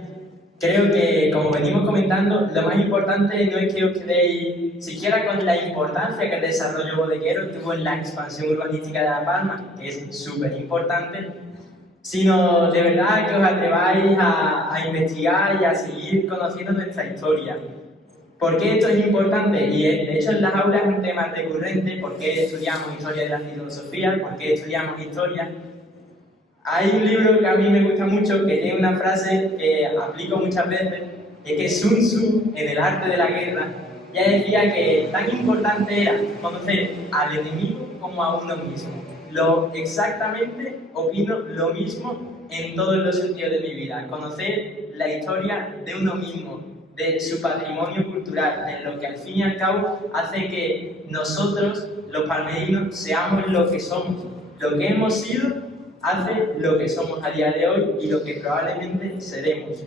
creo que, como venimos comentando, lo más importante no es que os quedéis siquiera con la importancia que el desarrollo bodeguero tuvo en la expansión urbanística de La Palma, que es súper importante, sino de verdad que os atreváis a investigar y a seguir conociendo nuestra historia. ¿Por qué esto es importante? Y de hecho en las aulas es un tema recurrente. ¿Por qué estudiamos historia de la filosofía? ¿Por qué estudiamos historia? Hay un libro que a mí me gusta mucho que tiene una frase que aplico muchas veces, es que Sun Tzu, en El arte de la guerra, ya decía que tan importante era conocer al enemigo como a uno mismo. Exactamente opino lo mismo en todos los sentidos de mi vida. Conocer la historia de uno mismo, de su patrimonio cultural, de lo que al fin y al cabo hace que nosotros, los palmerinos, seamos lo que somos. Lo que hemos sido hace lo que somos a día de hoy y lo que probablemente seremos.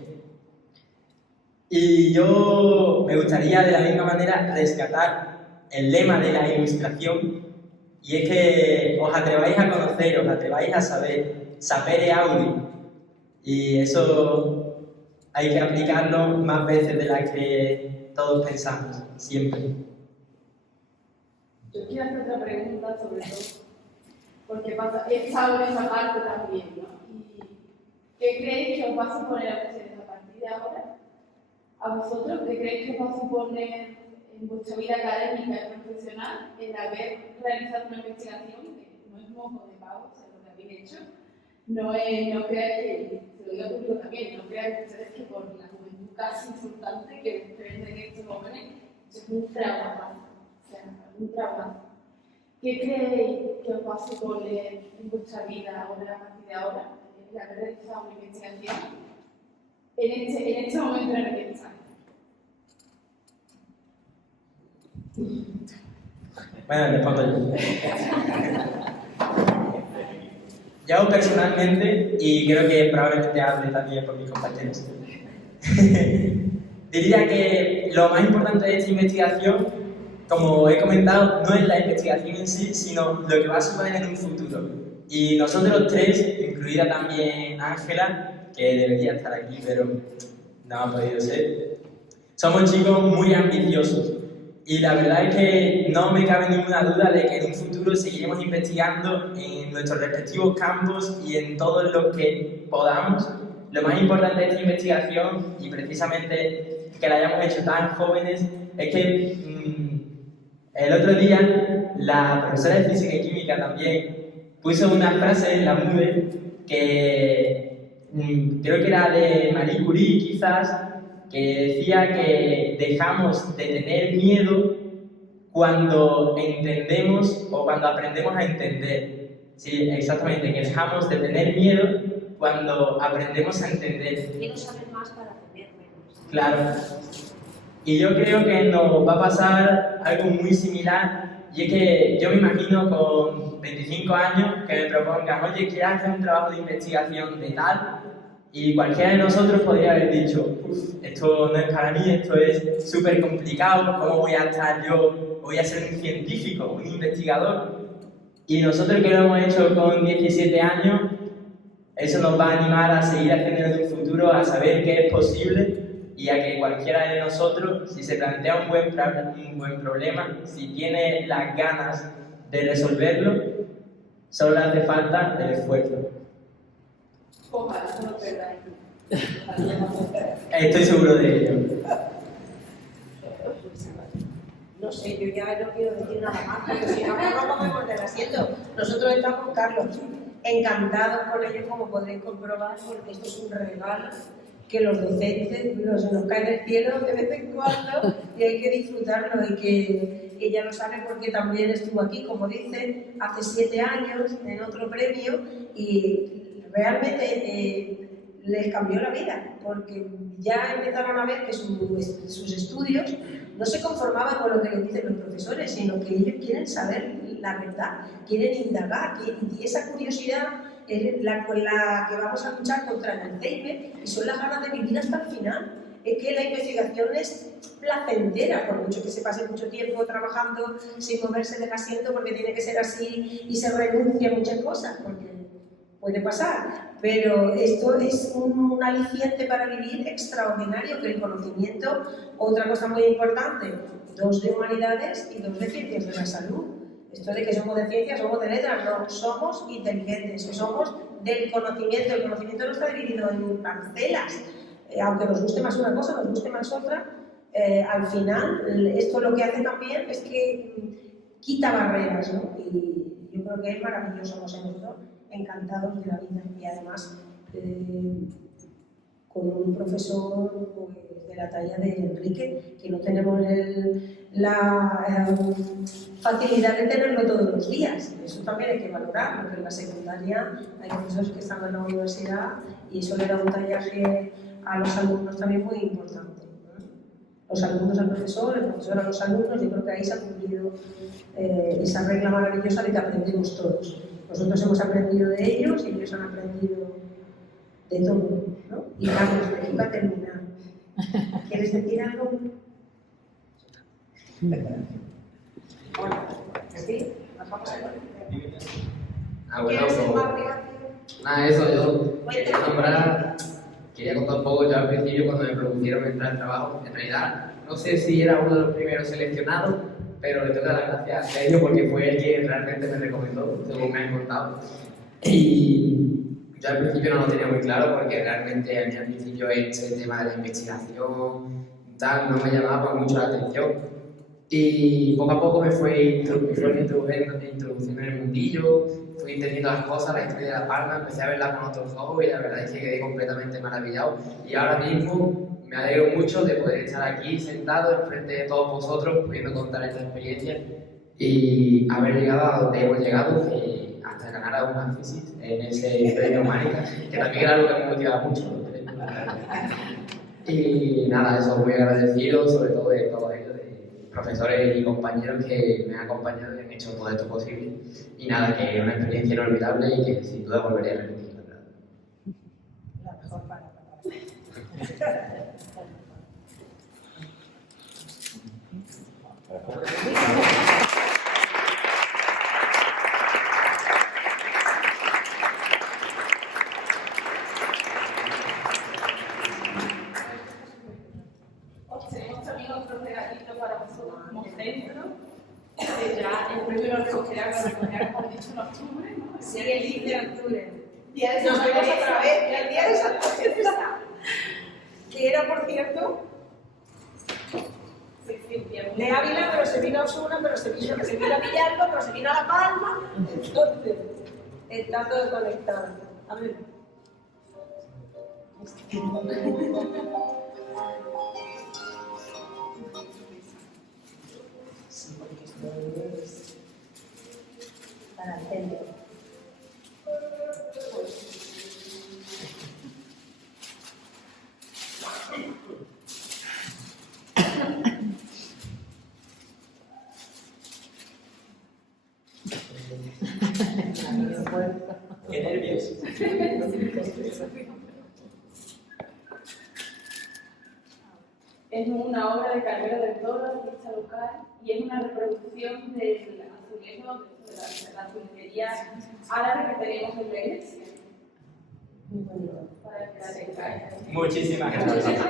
Y yo me gustaría de la misma manera rescatar el lema de la ilustración, y es que os atreváis a conocer, os atreváis a saber, sapere aude, y eso hay que aplicarlo más veces de las que todos pensamos, siempre. Yo quiero hacer otra pregunta sobre todo, porque he estado en esa parte también, ¿no? ¿Y qué creéis que os va a suponer a ustedes a partir de ahora? ¿A vosotros qué creéis que os va a suponer en vuestra vida académica y profesional el haber realizado una investigación que no es moco de pavo, o sea, lo que habéis hecho? No creáis que, se lo digo al público también, no creáis ustedes que por la juventud casi insultante que ustedes ven estos jóvenes, es un trabajo, o sea, un trabajo. ¿Qué creéis que os va a suponer en vuestra vida ahora, a partir de ahora, el haber realizado una investigación en este momento en el que estáis? Bueno, respondo yo. Yo personalmente, y creo que probablemente hable también por mis compañeros, diría que lo más importante de esta investigación, como he comentado, no es la investigación en sí, sino lo que va a suponer en un futuro. Y nosotros tres, incluida también Ángela, que debería estar aquí, pero no ha podido ser, somos chicos muy ambiciosos. Y la verdad es que no me cabe ninguna duda de que en un futuro seguiremos investigando en nuestros respectivos campos y en todos los que podamos. Lo más importante de esta investigación, y precisamente que la hayamos hecho tan jóvenes, es que el otro día la profesora de Física y Química también puso una frase en la MUDE que creo que era de Marie Curie quizás, que decía que dejamos de tener miedo cuando entendemos o cuando aprendemos a entender. Sí, exactamente, que dejamos de tener miedo cuando aprendemos a entender. Quiero saber más para tener menos. Claro. Y yo creo que nos va a pasar algo muy similar, y es que yo me imagino con 25 años que me propongan, oye, ¿quieres hacer un trabajo de investigación de tal? Y cualquiera de nosotros podría haber dicho, esto no es para mí, esto es súper complicado, ¿cómo voy a estar yo? Voy a ser un científico, un investigador. Y nosotros que lo hemos hecho con 17 años, eso nos va a animar a seguir haciendo en un futuro, a saber que es posible y a que cualquiera de nosotros, si se plantea un buen problema, si tiene las ganas de resolverlo, solo le hace falta el esfuerzo. Ojalá se lo perdáis. Estoy seguro de ello. No sé, yo ya no quiero decir nada más, porque si no, no podemos del asiento. Nosotros estamos, Carlos, encantados con ellos, como podréis comprobar, porque esto es un regalo que los docentes nos cae del cielo de vez en cuando y hay que disfrutarlo, y que ella lo sabe porque también estuvo aquí, como dice, hace 7 años en otro premio, y realmente les cambió la vida, porque ya empezaron a ver que sus estudios no se conformaban con lo que les dicen los profesores, sino que ellos quieren saber la verdad, quieren indagar, y esa curiosidad es con la que vamos a luchar contra el Alzheimer, y son las ganas de vivir hasta el final. Es que la investigación es placentera, por mucho que se pase mucho tiempo trabajando sin moverse del asiento porque tiene que ser así y se renuncia a muchas cosas, porque puede pasar, pero esto es un aliciente para vivir extraordinario, que el conocimiento, otra cosa muy importante, 2 de humanidades y 2 de ciencias de la salud. Esto de que somos de ciencias, somos de letras, no, somos inteligentes, somos del conocimiento. El conocimiento no está dividido en parcelas, aunque nos guste más una cosa, nos guste más otra, al final esto lo que hace también es que quita barreras, ¿no? Y yo creo que es maravilloso, nos hemos ido encantados de la vida, y además con un profesor pues, de la talla de Enrique, que no tenemos la facilidad de tenerlo todos los días. Eso también hay que valorar, porque en la secundaria hay profesores que están en la universidad y eso le da un tallaje a los alumnos también muy importante, ¿no? Los alumnos al profesor, el profesor a los alumnos, yo creo que ahí se ha cumplido esa regla maravillosa de que aprendemos todos. Nosotros hemos aprendido de ellos y ellos han aprendido de todo, ¿no? Y Carlos, te toca terminar. ¿Quieres decir algo? Hola, ¿sí? ¿Nos vamos a ver? ¿Quieres ser más reacio? Nada, eso, yo quería contar un poco. Yo al principio, cuando me propusieron entrar al trabajo, en realidad no sé si era uno de los primeros seleccionados, pero le tengo que dar las gracias a ellos porque fue el que realmente me recomendó, según me han contado. Y yo al principio no lo tenía muy claro, porque realmente a mí al principio este tema de la investigación tal, no me llamaba mucho la atención. Y poco a poco me fue introduciendo en el mundillo, fui entendiendo las cosas, la historia de La Palma, empecé a verla con otros ojos y la verdad es que quedé completamente maravillado. Y ahora mismo me alegro mucho de poder estar aquí sentado enfrente de todos vosotros, pudiendo contar esta experiencia y haber llegado a donde hemos llegado, hasta ganar a un análisis en ese premio Humanita, que también era algo que me motivaba mucho. Y nada, eso, muy agradecido, sobre todo de todos ellos, de profesores y compañeros que me han acompañado y han hecho todo esto posible. Y nada, que es una experiencia inolvidable y que sin duda volveré a repetir. La mejor palabra. Tenemos también otro regalito para vosotros como centro, que ya el premio lo recogerán, como he dicho, en octubre, ¿no? Sí, el 10 de octubre. Día de Nos San vemos Teresa. otra vez, el día de San Teresa. Que era, por cierto, de Ávila, pero se vino a Osuna, pero se vino a Villalba, pero se vino a La Palma. Entonces, está todo conectado. A ver. Para el centro. Qué nervios. Es una obra de Carmelo del Toro, artista local, y es una reproducción del azulejo de la azulejería árabe que tenemos en la iglesia. Muy bonito. Para que la tengáis. Muchísimas gracias.